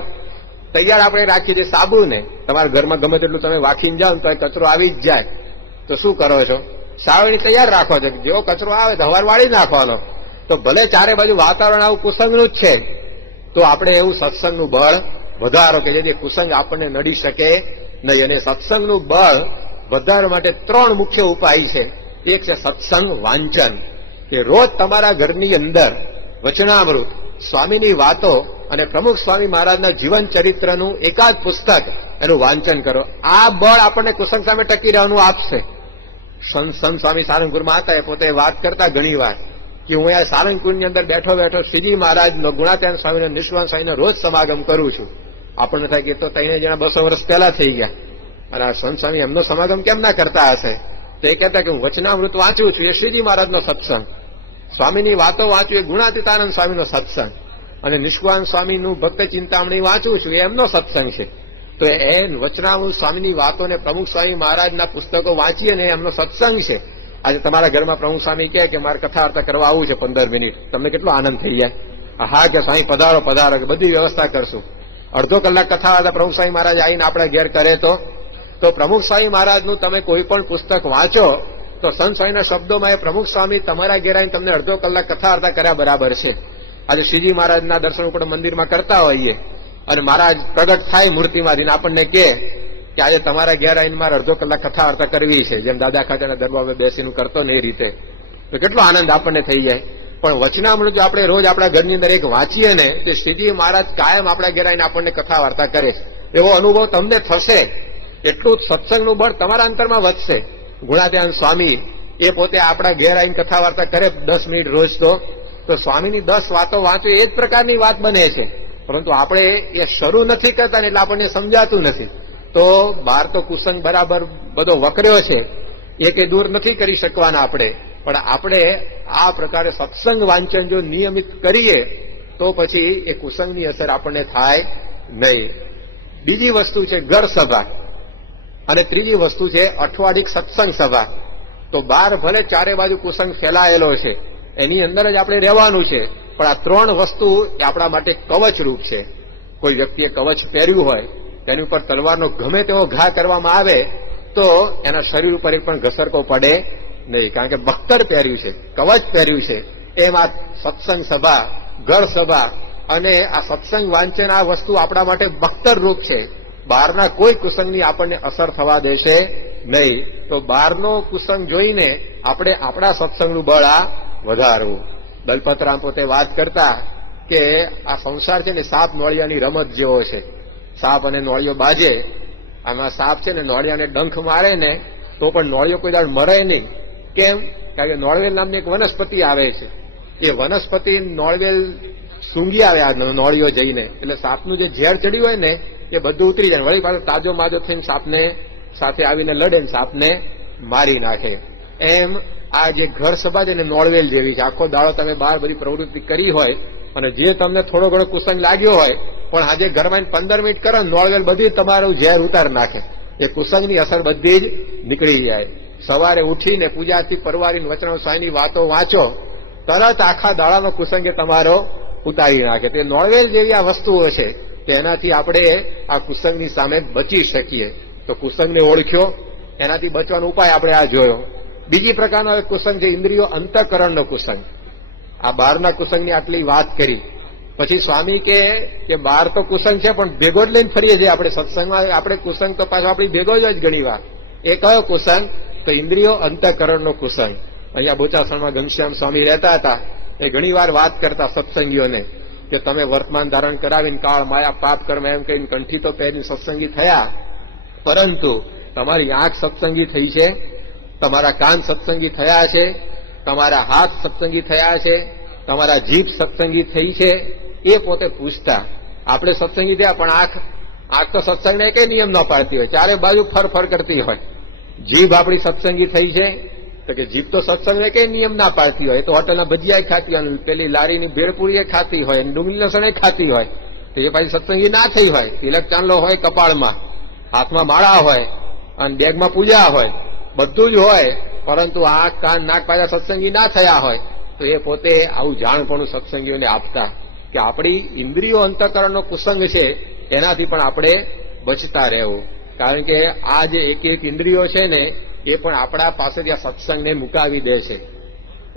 તૈયાર આપણે રાખીએ છીએ સાબુ ને. તમારા ઘરમાં ગમે તેટલું તમે વાંખીને જાઓ તો કચરો આવી જ જાય, તો શું કરો છો? સાવરણી તૈયાર રાખો છો, જેવો કચરો આવે તો હવાર વાળી નાખવાનો. તો ભલે ચારે બાજુ વાતાવરણ આવું કુસંગનું જ છે, તો આપણે એવું સત્સંગનું બળ વધારો કે જેથી કુસંગ આપણને નડી શકે નહીં. અને સત્સંગનું બળ વધારવા માટે 3 મુખ્ય ઉપાય છે. એક છે સત્સંગ વાંચન, કે રોજ તમારા ઘરની અંદર વચનામૃત, સ્વામીની વાતો અને પ્રમુખ સ્વામી મહારાજના જીવન ચરિત્રનું એકાદ પુસ્તક એનું વાંચન કરો. આ બળ આપણને કુસંગ સામે ટકી રહેવાનું આપશે. સંત સ્વામી સારંગપુરમાં હતા, એ પોતે વાત કરતા ઘણી વાર કે હું આ સારંગપુરની અંદર બેઠો બેઠો શ્રીજી મહારાજનો, ગુણાત્યાન સ્વામીનો, નિષ્કાન સ્વામીનો રોજ સમાગમ કરું છું. આપણને થાય કે તો 3 જણા 200 વર્ષ પહેલા થઈ ગયા, અને આ સંત સ્વામી એમનો સમાગમ કેમ ના કરતા હશે? તો એ કહેતા કે હું વચનામૃત વાંચું છું, એ શ્રીજી મહારાજનો સત્સંગ. સ્વામીની વાતો વાંચું, એ ગુણાતીતાનંદ સ્વામીનો સત્સંગ. અને નિષ્કાન સ્વામીનું ભક્ત ચિંતામણી વાંચું છું, એ એમનો સત્સંગ છે. તો એ વચનામૃત, સ્વામીની વાતો અને પ્રમુખ સ્વામી મહારાજના પુસ્તકો વાંચીએ ને એમનો સત્સંગ છે. આજે તમારા ઘરમાં પ્રમુખ સ્વામી કહે કે મારે કથા વાર્તા કરવા આવવું છે 15 મિનિટ, તમને કેટલો આનંદ થઈ જાય? હા કે સ્વામી પધારો પધારો, કે બધી વ્યવસ્થા કરશું. અડધો કલાક કથા વાર્તા પ્રમુખ સ્વામી મહારાજ આવીને આપણા ઘેર કરે તો પ્રમુખ સ્વામી મહારાજનું તમે કોઈ પણ પુસ્તક વાંચો તો સંત સ્વામીના શબ્દોમાં એ પ્રમુખ સ્વામી તમારા ઘેર આવીને તમને અડધો કલાક કથા વાર્તા કર્યા બરાબર છે. આજે શ્રીજી મહારાજના દર્શન ઉપર મંદિરમાં કરતા હોઈએ અને મહારાજ પ્રગટ થાય મૂર્તિમાંથી આપણને કહે કે આજે તમારા ઘેર આવીને મારે અડધો કલાક કથા વાર્તા કરવી છે, જેમ દાદા ખાચાના દરબારમાં બેસીને કરતો ને એ રીતે, તો કેટલો આનંદ આપણને થઈ જાય. પણ વચનામૃત જો આપણે રોજ આપણા ઘરની અંદર એક વાંચીએ ને, તે શ્રીજી મહારાજ કાયમ આપણા ઘેર આવીને આપણને કથા વાર્તા કરે છે, એવો અનુભવ તમને થશે. એટલું સત્સંગનું બળ તમારા અંતરમાં વધશે. ગુણાત્યાન સ્વામી એ પોતે આપણા ઘેર આવીને કથા વાર્તા કરે 10 મિનિટ રોજ, તો સ્વામીની 10 વાતો વાંચે એ જ પ્રકારની વાત બને છે. પરંતુ આપણે એ શરૂ નથી કરતા ને એટલે આપણને સમજાતું નથી. તો બહાર તો કુસંગ બરાબર બધો વકર્યો છે, એ કઈ દૂર નથી કરી શકવાના આપણે, પણ આપણે આ પ્રકારે સત્સંગ વાંચન જો નિયમિત કરીએ તો પછી એ કુસંગની અસર આપણને થાય નહીં. બીજી વસ્તુ છે ઘર સભા, અને ત્રીજી વસ્તુ છે અઠવાડિક સત્સંગ સભા. તો બહાર ભલે ચારે બાજુ કુસંગ ફેલાયેલો છે, એની અંદર જ આપણે રહેવાનું છે, પણ આ 3 વસ્તુ એ આપણા માટે કવચ રૂપ છે. કોઈ વ્યક્તિએ કવચ પહેર્યું હોય, તેની ઉપર તલવારનો ગમે તેવો ઘા કરવામાં આવે તો એના શરીર ઉપર એક પણ ઘસરકો પડે નહીં, કારણ કે બખ્તર પહેર્યું છે, કવચ પહેર્યું છે. એમ આ સત્સંગ સભા, ઘર સભા અને આ સત્સંગ વાંચન, આ વસ્તુ આપણા માટે બખ્તર રૂપ છે. બહારના કોઈ કુસંગની આપણને અસર થવા દેશે નહીં. તો બહારનો કુસંગ જોઈને આપણે આપણા સત્સંગનું બળ આ વધારવું. દલપતરામ પોતે વાત કરતા કે આ સંસાર છે ને સાપ નોળિયાની રમત જેવો છે. સાપ અને નોળિયો બાજે, આમાં સાપ છે ને નોળિયાને ડંખ મારે ને તો પણ નોળિયો કોઈ દાડ મરે નહીં. કેમ? કારણ કે નોળવેલ નામની એક વનસ્પતિ આવે છે, એ વનસ્પતિ નોળવેલ સૂંઘી આવે આ નોળિયો જઈને, એટલે સાપનું જે ઝેર ચડ્યું હોય ને એ બધું ઉતરી જાય. વળી પાછો તાજો માજો થઈને સાપને સાથે આવીને લડે ને સાપને મારી નાખે. એમ આ જે ઘર સભા છે ને નોળવેલ જેવી છે. આખો દાડો તમે બહાર બધી પ્રવૃત્તિ કરી હોય અને જે તમને થોડો ઘણો કુસંગ લાગ્યો હોય, પણ આજે ઘરમાં 15 મિનિટ કરો નોળવેલ બધી તમારું ઝેર ઉતાર નાખે. એ કુસંગની અસર બધી જ નીકળી જાય. સવારે ઉઠીને પૂજાથી પરવારીને વચનામૃત સ્વામીની વાતો વાંચો, તરત આખા દાડાનો કુસંગ એ તમારો ઉતારી નાખે. તે નોળવેલ જેવી આ વસ્તુઓ છે, તેનાથી આપણે આ કુસંગની સામે બચી શકીએ. તો કુસંગને ઓળખ્યો, એનાથી બચવાનો ઉપાય આપણે આ જોયો. બીજી પ્રકારનો કુસંગ છે ઇન્દ્રિયો અંતઃકરણનો કુસંગ. આ બહારના કુસંગની આટલી વાત કરી પછી સ્વામી કે બહાર તો કુસંગ છે પણ ભેગો જ લઈને ફરીએ છીએ આપણે સત્સંગમાં. આપણે કુસંગ તો પાછો આપણી ભેગો જ ઘણી વાર. એ કયો કુસંગ? તો ઇન્દ્રિયો અંતઃકરણનો કુસંગ. અહીંયા બોચાસણમાં ઘનશ્યામ સ્વામી રહેતા હતા, એ ઘણી વાર વાત કરતા સત્સંગીઓને કે તમે વર્તમાન ધારણ કરાવીને કાળ માયા પાપ કર્મ એમ કહીને કંઠી તો પહેરીને સત્સંગી થયા, પરંતુ તમારી આંખ સત્સંગી થઈ છે, તમારા કાન સત્સંગી થયા છે, તમારા હાથ સત્સંગી થયા છે, તમારા જીભ સત્સંગી થઈ છે એ પોતે પૂછતા. આપણે સત્સંગી થયા પણ આંખ તો સત્સંગને કઈ નિયમ ન પાડતી હોય, ચારે બાજુ ફર કરતી હોય. જીભ આપણી સત્સંગી થઈ છે તો કે જીભ તો સત્સંગને કઈ નિયમ ના પાડતી હોય, તો હોટલના ભજીયા ખાતી હોય, પેલી લારીની ભેળપુરી ખાતી હોય, ડુંગળી લસણ ખાતી હોય, તો એ પાછી સત્સંગી ના થઈ હોય. તિલક ચાંદલો હોય કપાળમાં, હાથમાં માળા હોય અને બેગમાં પૂજા હોય, બધું જ હોય, પરંતુ આંખ કાન નાક પાછા સત્સંગી ના થયા હોય તો એ પોતે આવું જાણપણું સત્સંગીઓને આપતા કે આપણી ઇન્દ્રિયો અંતઃકરણનો કુસંગ છે એનાથી પણ આપણે બચતા રહેવું. કારણ કે આ જે એક ઇન્દ્રિયો છે ને એ પણ આપણા પાસેથી આ સત્સંગને મુકાવી દે છે.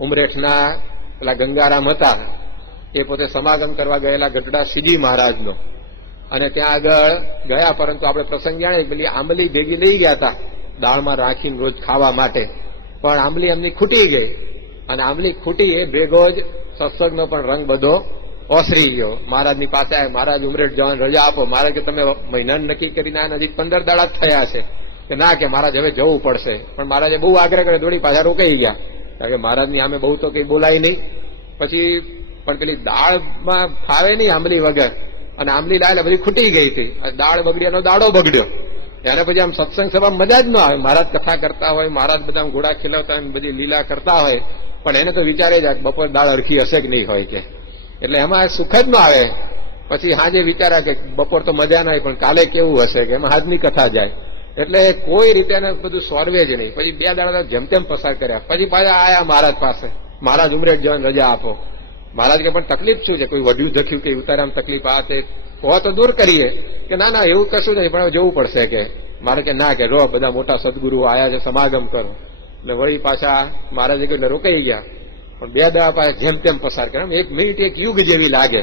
ઉમરેઠના પેલા ગંગારામ હતા, એ પોતે સમાગમ કરવા ગયેલા ગઢડા સીધી મહારાજનો, અને ત્યાં આગળ ગયા, પરંતુ આપણે પ્રસંગ જાણીએ પેલી આંબલી ભેગી લઈ ગયા હતા દાળમાં રાખીને રોજ ખાવા માટે, પણ આંબલી એમની ખૂટી ગઈ, અને આંબલી ખૂટી એ ભેગો જ સત્સંગનો પણ રંગ બધો ઓસરી ગયો. મહારાજની પાસે આવ્યા, મહારાજ ઉમરેઠ જવાની રજા આપો. મહારાજ કે તમે મહિનાને નક્કી કરીને આ નજીક 15 દાડા જ થયા છે કે ના, કે મહારાજ હવે જવું પડશે. પણ મહારાજે બહુ આગ્રહ કરે, દોડી પાછા રોકાઈ ગયા, કારણ કે મહારાજની આમે બહુ તો કઈ બોલાય નહીં. પછી પણ પેલી દાળમાં ફાવે નહીં આંબલી વગર, અને આંબલી લાયેલા બધી ખૂટી ગઈ હતી, દાળ બગડી, એનો દાડો બગડ્યો. એને પછી આમ સત્સંગ સભા મજા જ ન આવે. મહારાજ કથા કરતા હોય, મહારાજ બધા ઘોડા ખીલવતા હોય, બધી લીલા કરતા હોય, પણ એને તો વિચારે જ બપોર દાળ અરખી હશે કે નહીં હોય કે, એટલે એમાં સુખ જ ન આવે. પછી હાજે વિચાર્યા કે બપોર તો મજા ના આવી, પણ કાલે કેવું હશે, કે એમાં હાજની કથા જાય. એટલે કોઈ રીતે એને બધું સોરવે જ નહીં. પછી 2 દાડા જેમ તેમ પસાર કર્યા. પછી પાછા આયા મહારાજ પાસે, મહારાજ ઉમરેઠ જવાની રજા આપો. મહારાજ કે પણ તકલીફ શું છે, કોઈ વઢ્યું ધખ્યું કે ઉતારામાં તકલીફ આ તે કહો તો દૂર કરીએ. કે ના ના એવું કશું નહીં, પણ જવું પડશે. કે મારે કે ના, કે રો બધા મોટા સદગુરુઓ આયા છે, સમાગમ કરો. એટલે વળી પાછા મહારાજે એટલે રોકાઈ ગયા. પણ 2 દાડા પાછા જેમ તેમ પસાર કર્યા. 1 મિનિટ એક યુગ જેવી લાગે.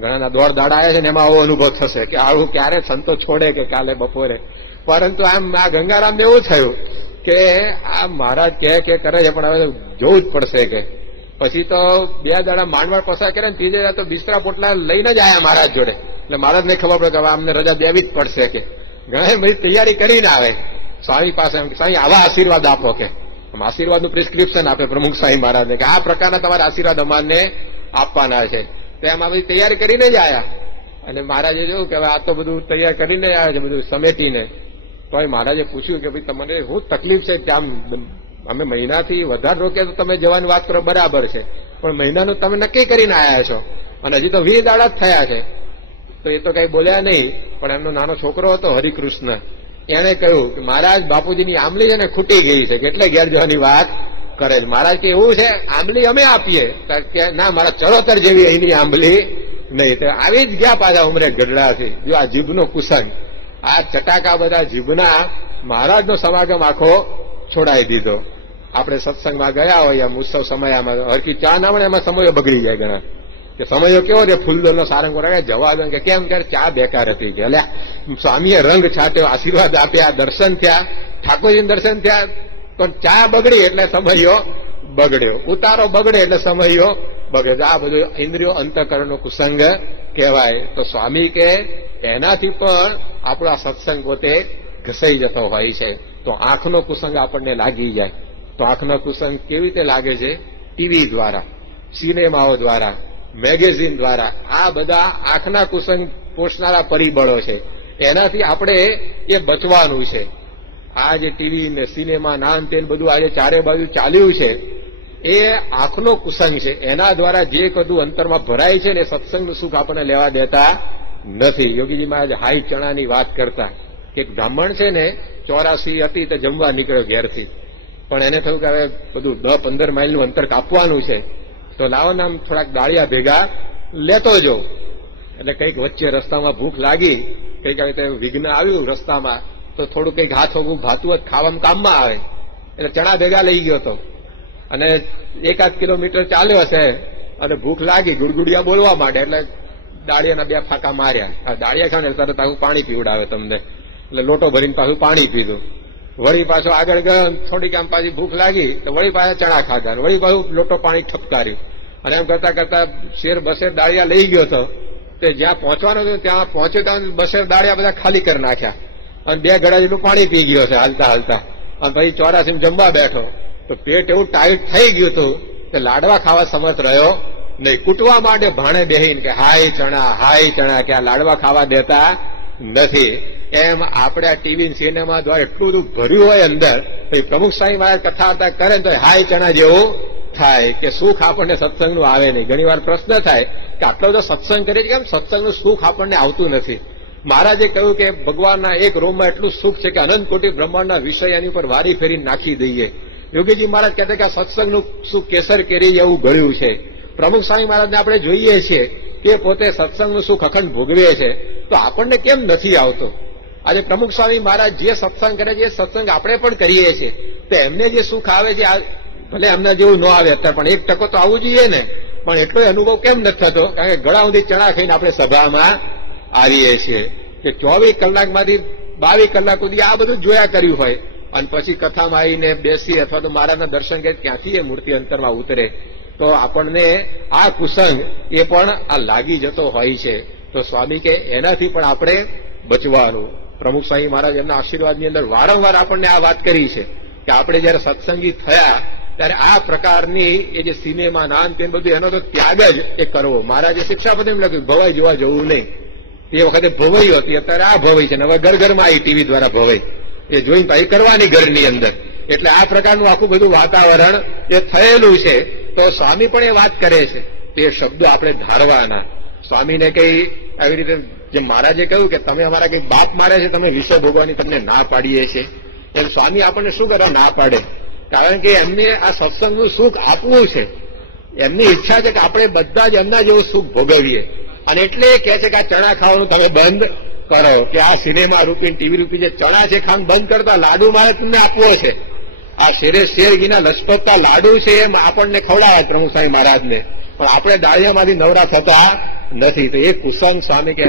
ઘણાના 1.5 દાડા આવ્યા છે ને એમાં આવો અનુભવ થશે કે આવું ક્યારે સંતો છોડે કે કાલે બપોરે. પરંતુ આમ આ ગંગારામને એવું થયું કે આ મહારાજ કે કરે છે, પણ હવે જોવું જ પડશે. કે પછી તો 2 દાડા માંડવાળ પસાર કરે ને 3 દાડા તો બિસ્તરા પોટલા લઈને જ આયા મહારાજ જોડે. એટલે મહારાજને ખબર પડે કે હવે અમને રજા દેવી જ પડશે. કે ઘણા બધી તૈયારી કરીને આવે સ્વામી પાસે, સ્વામી આવા આશીર્વાદ આપો. કે આશીર્વાદનું પ્રિસ્ક્રિપ્શન આપે પ્રમુખ સ્વામી મહારાજને કે આ પ્રકારના તમારા આશીર્વાદ અમારને આપવાના છે. તો એમાં બધી તૈયારી કરીને જ આવ્યા. અને મહારાજે જોયું કે હવે આ તો બધું તૈયાર કરીને આવ્યા છે, બધું સમેટીને. તો મહારાજે પૂછ્યું કે ભાઈ તમને શું તકલીફ છે? ત્યાં અમે મહિનાથી વધારે રોક્યા તો તમે જવાની વાત કરો બરાબર છે, પણ મહિનાનું તમે નક્કી કરીને આવ્યા છો અને હજી તો 20 દાડા જ થયા છે. તો એ તો કઈ બોલ્યા નહીં, પણ એમનો નાનો છોકરો હતો હરિકૃષ્ણ, એને કહ્યું કે મહારાજ બાપુજીની આંબલી છે ને ખૂટી ગઈ છે, એટલે ઘેર જવાની વાત કરે. મહારાજ કે એવું છે, આંબલી અમે આપીએ? કે ના, મારા ચરોતર જેવી અહીંની આંબલી નહીં. તો આવી જ ગયા પાછા ઉમરેઠ ગઢડાથી. જો આ જીભનો કુસંગ, આ ચટાકા બધા જીભના મહારાજનો સમાગમ આખો છોડાઈ દીધો. આપણે સત્સંગમાં ગયા હોય આમ ઉત્સવ સમયમાં હરકી ચા ના મળે, એમાં સમયો બગડી જાય ઘણા. કે સમયો કેવો છે, ફૂલદોનો સારંગો રાખે, જવા દે કે કેમ કરે, ચા બેકાર હતી. કે એટલે સ્વામીએ રંગ છાટ્યો, આશીર્વાદ આપ્યા, દર્શન થયા, ઠાકોરજીના દર્શન થયા, પણ ચા બગડી એટલે સમયો બગડ્યો, ઉતારો બગડે એટલે સમયો બગડે. આ બધું ઇન્દ્રિયો અંતઃકરણનો કુસંગ કહેવાય. તો સ્વામી કે એનાથી પણ આપણો આ સત્સંગ પોતે ઘસાઈ જતો હોય છે. તો આંખનો કુસંગ આપણને લાગી જાય. તો આંખનો કુસંગ કેવી રીતે લાગે છે? ટીવી દ્વારા, સિનેમાઓ દ્વારા, મેગેઝિન દ્વારા. આ બધા આંખના કુસંગ પોષનારા પરિબળો છે. એનાથી આપણે એ બચવાનું છે. આ જે ટીવી ને સિનેમા નાન તેન બધું આજે ચારે બાજુ ચાલ્યું છે, એ આંખનો કુસંગ છે. એના દ્વારા જે બધું અંતરમાં ભરાય છે ને, સત્સંગનું સુખ આપણને લેવા દેતા નથી. યોગીજી મહારાજ હાઈ ચણાની વાત કરતા. એક બ્રાહ્મણ છે ને, 84 હતી તો જમવા નીકળ્યો ઘેરથી, પણ એને થયું કે હવે બધું 10-15 માઇલનું અંતર કાપવાનું છે, તો લાવો નામ થોડાક દાળિયા ભેગા લેતો જો. એટલે કંઈક વચ્ચે રસ્તામાં ભૂખ લાગી, કંઈક હવે વિઘ્ન આવ્યું રસ્તામાં, તો થોડું કંઈક હાથ હોગું ભાતું હોય, ખાવામાં કામમાં આવે, એટલે ચણા ભેગા લઈ ગયો હતો. અને 1-8 કિલોમીટર ચાલ્યો હશે અને ભૂખ લાગી, ગુડગુડિયા બોલવા માંડે, એટલે દાળિયાના 2 ફાંકા માર્યા. આ દાળિયા ખાને તરત આવું પાણી પીવડાવે તમને, એટલે લોટો ભરીને પાછું પાણી પીધું. વળી પાછો આગળ ગયો, થોડીક આમ પાછી ભૂખ લાગી તો વળી પાછા ચણા ખાધા, વળી પાછું લોટો પાણી ઠપકાર્યું. અને એમ કરતા કરતા 1.5 દાળિયા લઈ ગયો હતો. તે જ્યાં પહોંચવાનું હતું ત્યાં પહોંચ્યો ત્યાં 2 દાળિયા બધા ખાલી કરી નાખ્યા અને 2 ગળાનું પાણી પી ગયો છે હાલતા હાલતા. અને પછી 84 જમવા બેઠો તો પેટ એવું ટાઈટ થઈ ગયું હતું કે લાડવા ખાવા સમર્થ રહ્યો નહીં. કૂટવા માટે ભાણે બેહીને કે હાય ચણા કે આ લાડવા ખાવા દેતા નથી. એમ આપણે આ ટીવી સિનેમા દ્વારા એટલું બધું ભર્યું હોય અંદર, તો પ્રમુખ સ્વામી મહારાજ કથા વાર્તા કરે તો હાય ચણા જેવું થાય કે સુખ આપણને સત્સંગનું આવે નહીં. ઘણી વાર પ્રશ્ન થાય કે આટલો બધો સત્સંગ કરીએ કેમ સત્સંગનું સુખ આપણને આવતું નથી. મહારાજે કહ્યું કે ભગવાનના એક રોમમાં એટલું સુખ છે કે અનંત કોટી બ્રહ્માંડના વિષય એની ઉપર વારી ફેરી નાખી દઈએ. યોગીજી મહારાજ કહેતા કે આ સત્સંગનું સુખ કેસર કેરી એવું ગળ્યું છે. પ્રમુખ સ્વામી મહારાજને આપણે જોઈએ છીએ તે પોતે સત્સંગનું સુખ અખંડ ભોગવે છે, તો આપણને કેમ નથી આવતો? આજે પ્રમુખ સ્વામી મહારાજ જે સત્સંગ કરે છે એ સત્સંગ આપણે પણ કરીએ છીએ, તો એમને જે સુખ આવે છે ભલે એમને જેવું ન આવે અત્યારે, પણ 1% તો આવવું જોઈએ ને. પણ એટલો અનુભવ કેમ નથી થતો? કારણ કે ગળા સુધી ચણા ખાઈને આપણે સભામાં આવીએ છીએ કે 24 કલાકમાંથી 22 કલાક સુધી આ બધું જોયા કર્યું હોય, અને પછી કથામાં આવીને બેસી અથવા તો મહારાજના દર્શન કરી ક્યાંથી એ મૂર્તિ અંતરમાં ઉતરે, તો આપણને આ કુસંગ એ પણ આ લાગી જતો હોય છે. તો સ્વામી કે એનાથી પણ આપણે બચવાનું. પ્રમુખ સ્વામી મહારાજ એમના આશીર્વાદની અંદર વારંવાર આપણને આ વાત કરી છે કે આપણે જયારે સત્સંગી થયા ત્યારે આ પ્રકારની એ જે સિનેમા નાન તે બધું એનો તો ત્યાગ જ એ કરવો. મહારાજે શિક્ષાપત્રીમાં લખ્યું ભવાઈ જોવા જવું નહીં. તે વખતે ભવાઈ હતી, અત્યારે આ ભવાઈ છે ને હવે ઘરમાં આવી ટીવી દ્વારા ભવાઈ એ જોઈને ભાઈ કરવાની ઘરની અંદર. એટલે આ પ્રકારનું આખું બધું વાતાવરણ જે થયેલું છે, તો સ્વામી પણ એ વાત કરે છે તે શબ્દો આપણે ધારવાના. સ્વામીને કઈ આવી રીતે જે મહારાજે કહ્યું કે તમે અમારા કઈ બાપ મારે છે, તમે વિષય ભોગવાની તમને ના પાડીએ છીએ, એમ સ્વામી આપણને શું કરવા ના પાડે? કારણ કે એમને આ સત્સંગનું સુખ આપવું છે. એમની ઈચ્છા છે કે આપણે બધા જ એમના જેવું સુખ ભોગવીએ, અને એટલે એ કહે છે કે આ ચણા ખાવાનું તમે બંધ કરો, કે આ સિનેમા રૂપી ટીવી રૂપી જે ચણા છે ખાવાનું બંધ કરતા લાડુ મારે તમને આપવો છે. આ શેર ઘીના લસપતતા લાડુ છે એમ આપણને ખવડાવ્યા પ્રમુખ સ્વામી મહારાજને, પણ આપણે દાળિયામાંથી નવરા થતા નથી. તો એ કુસંગ સ્વામી કે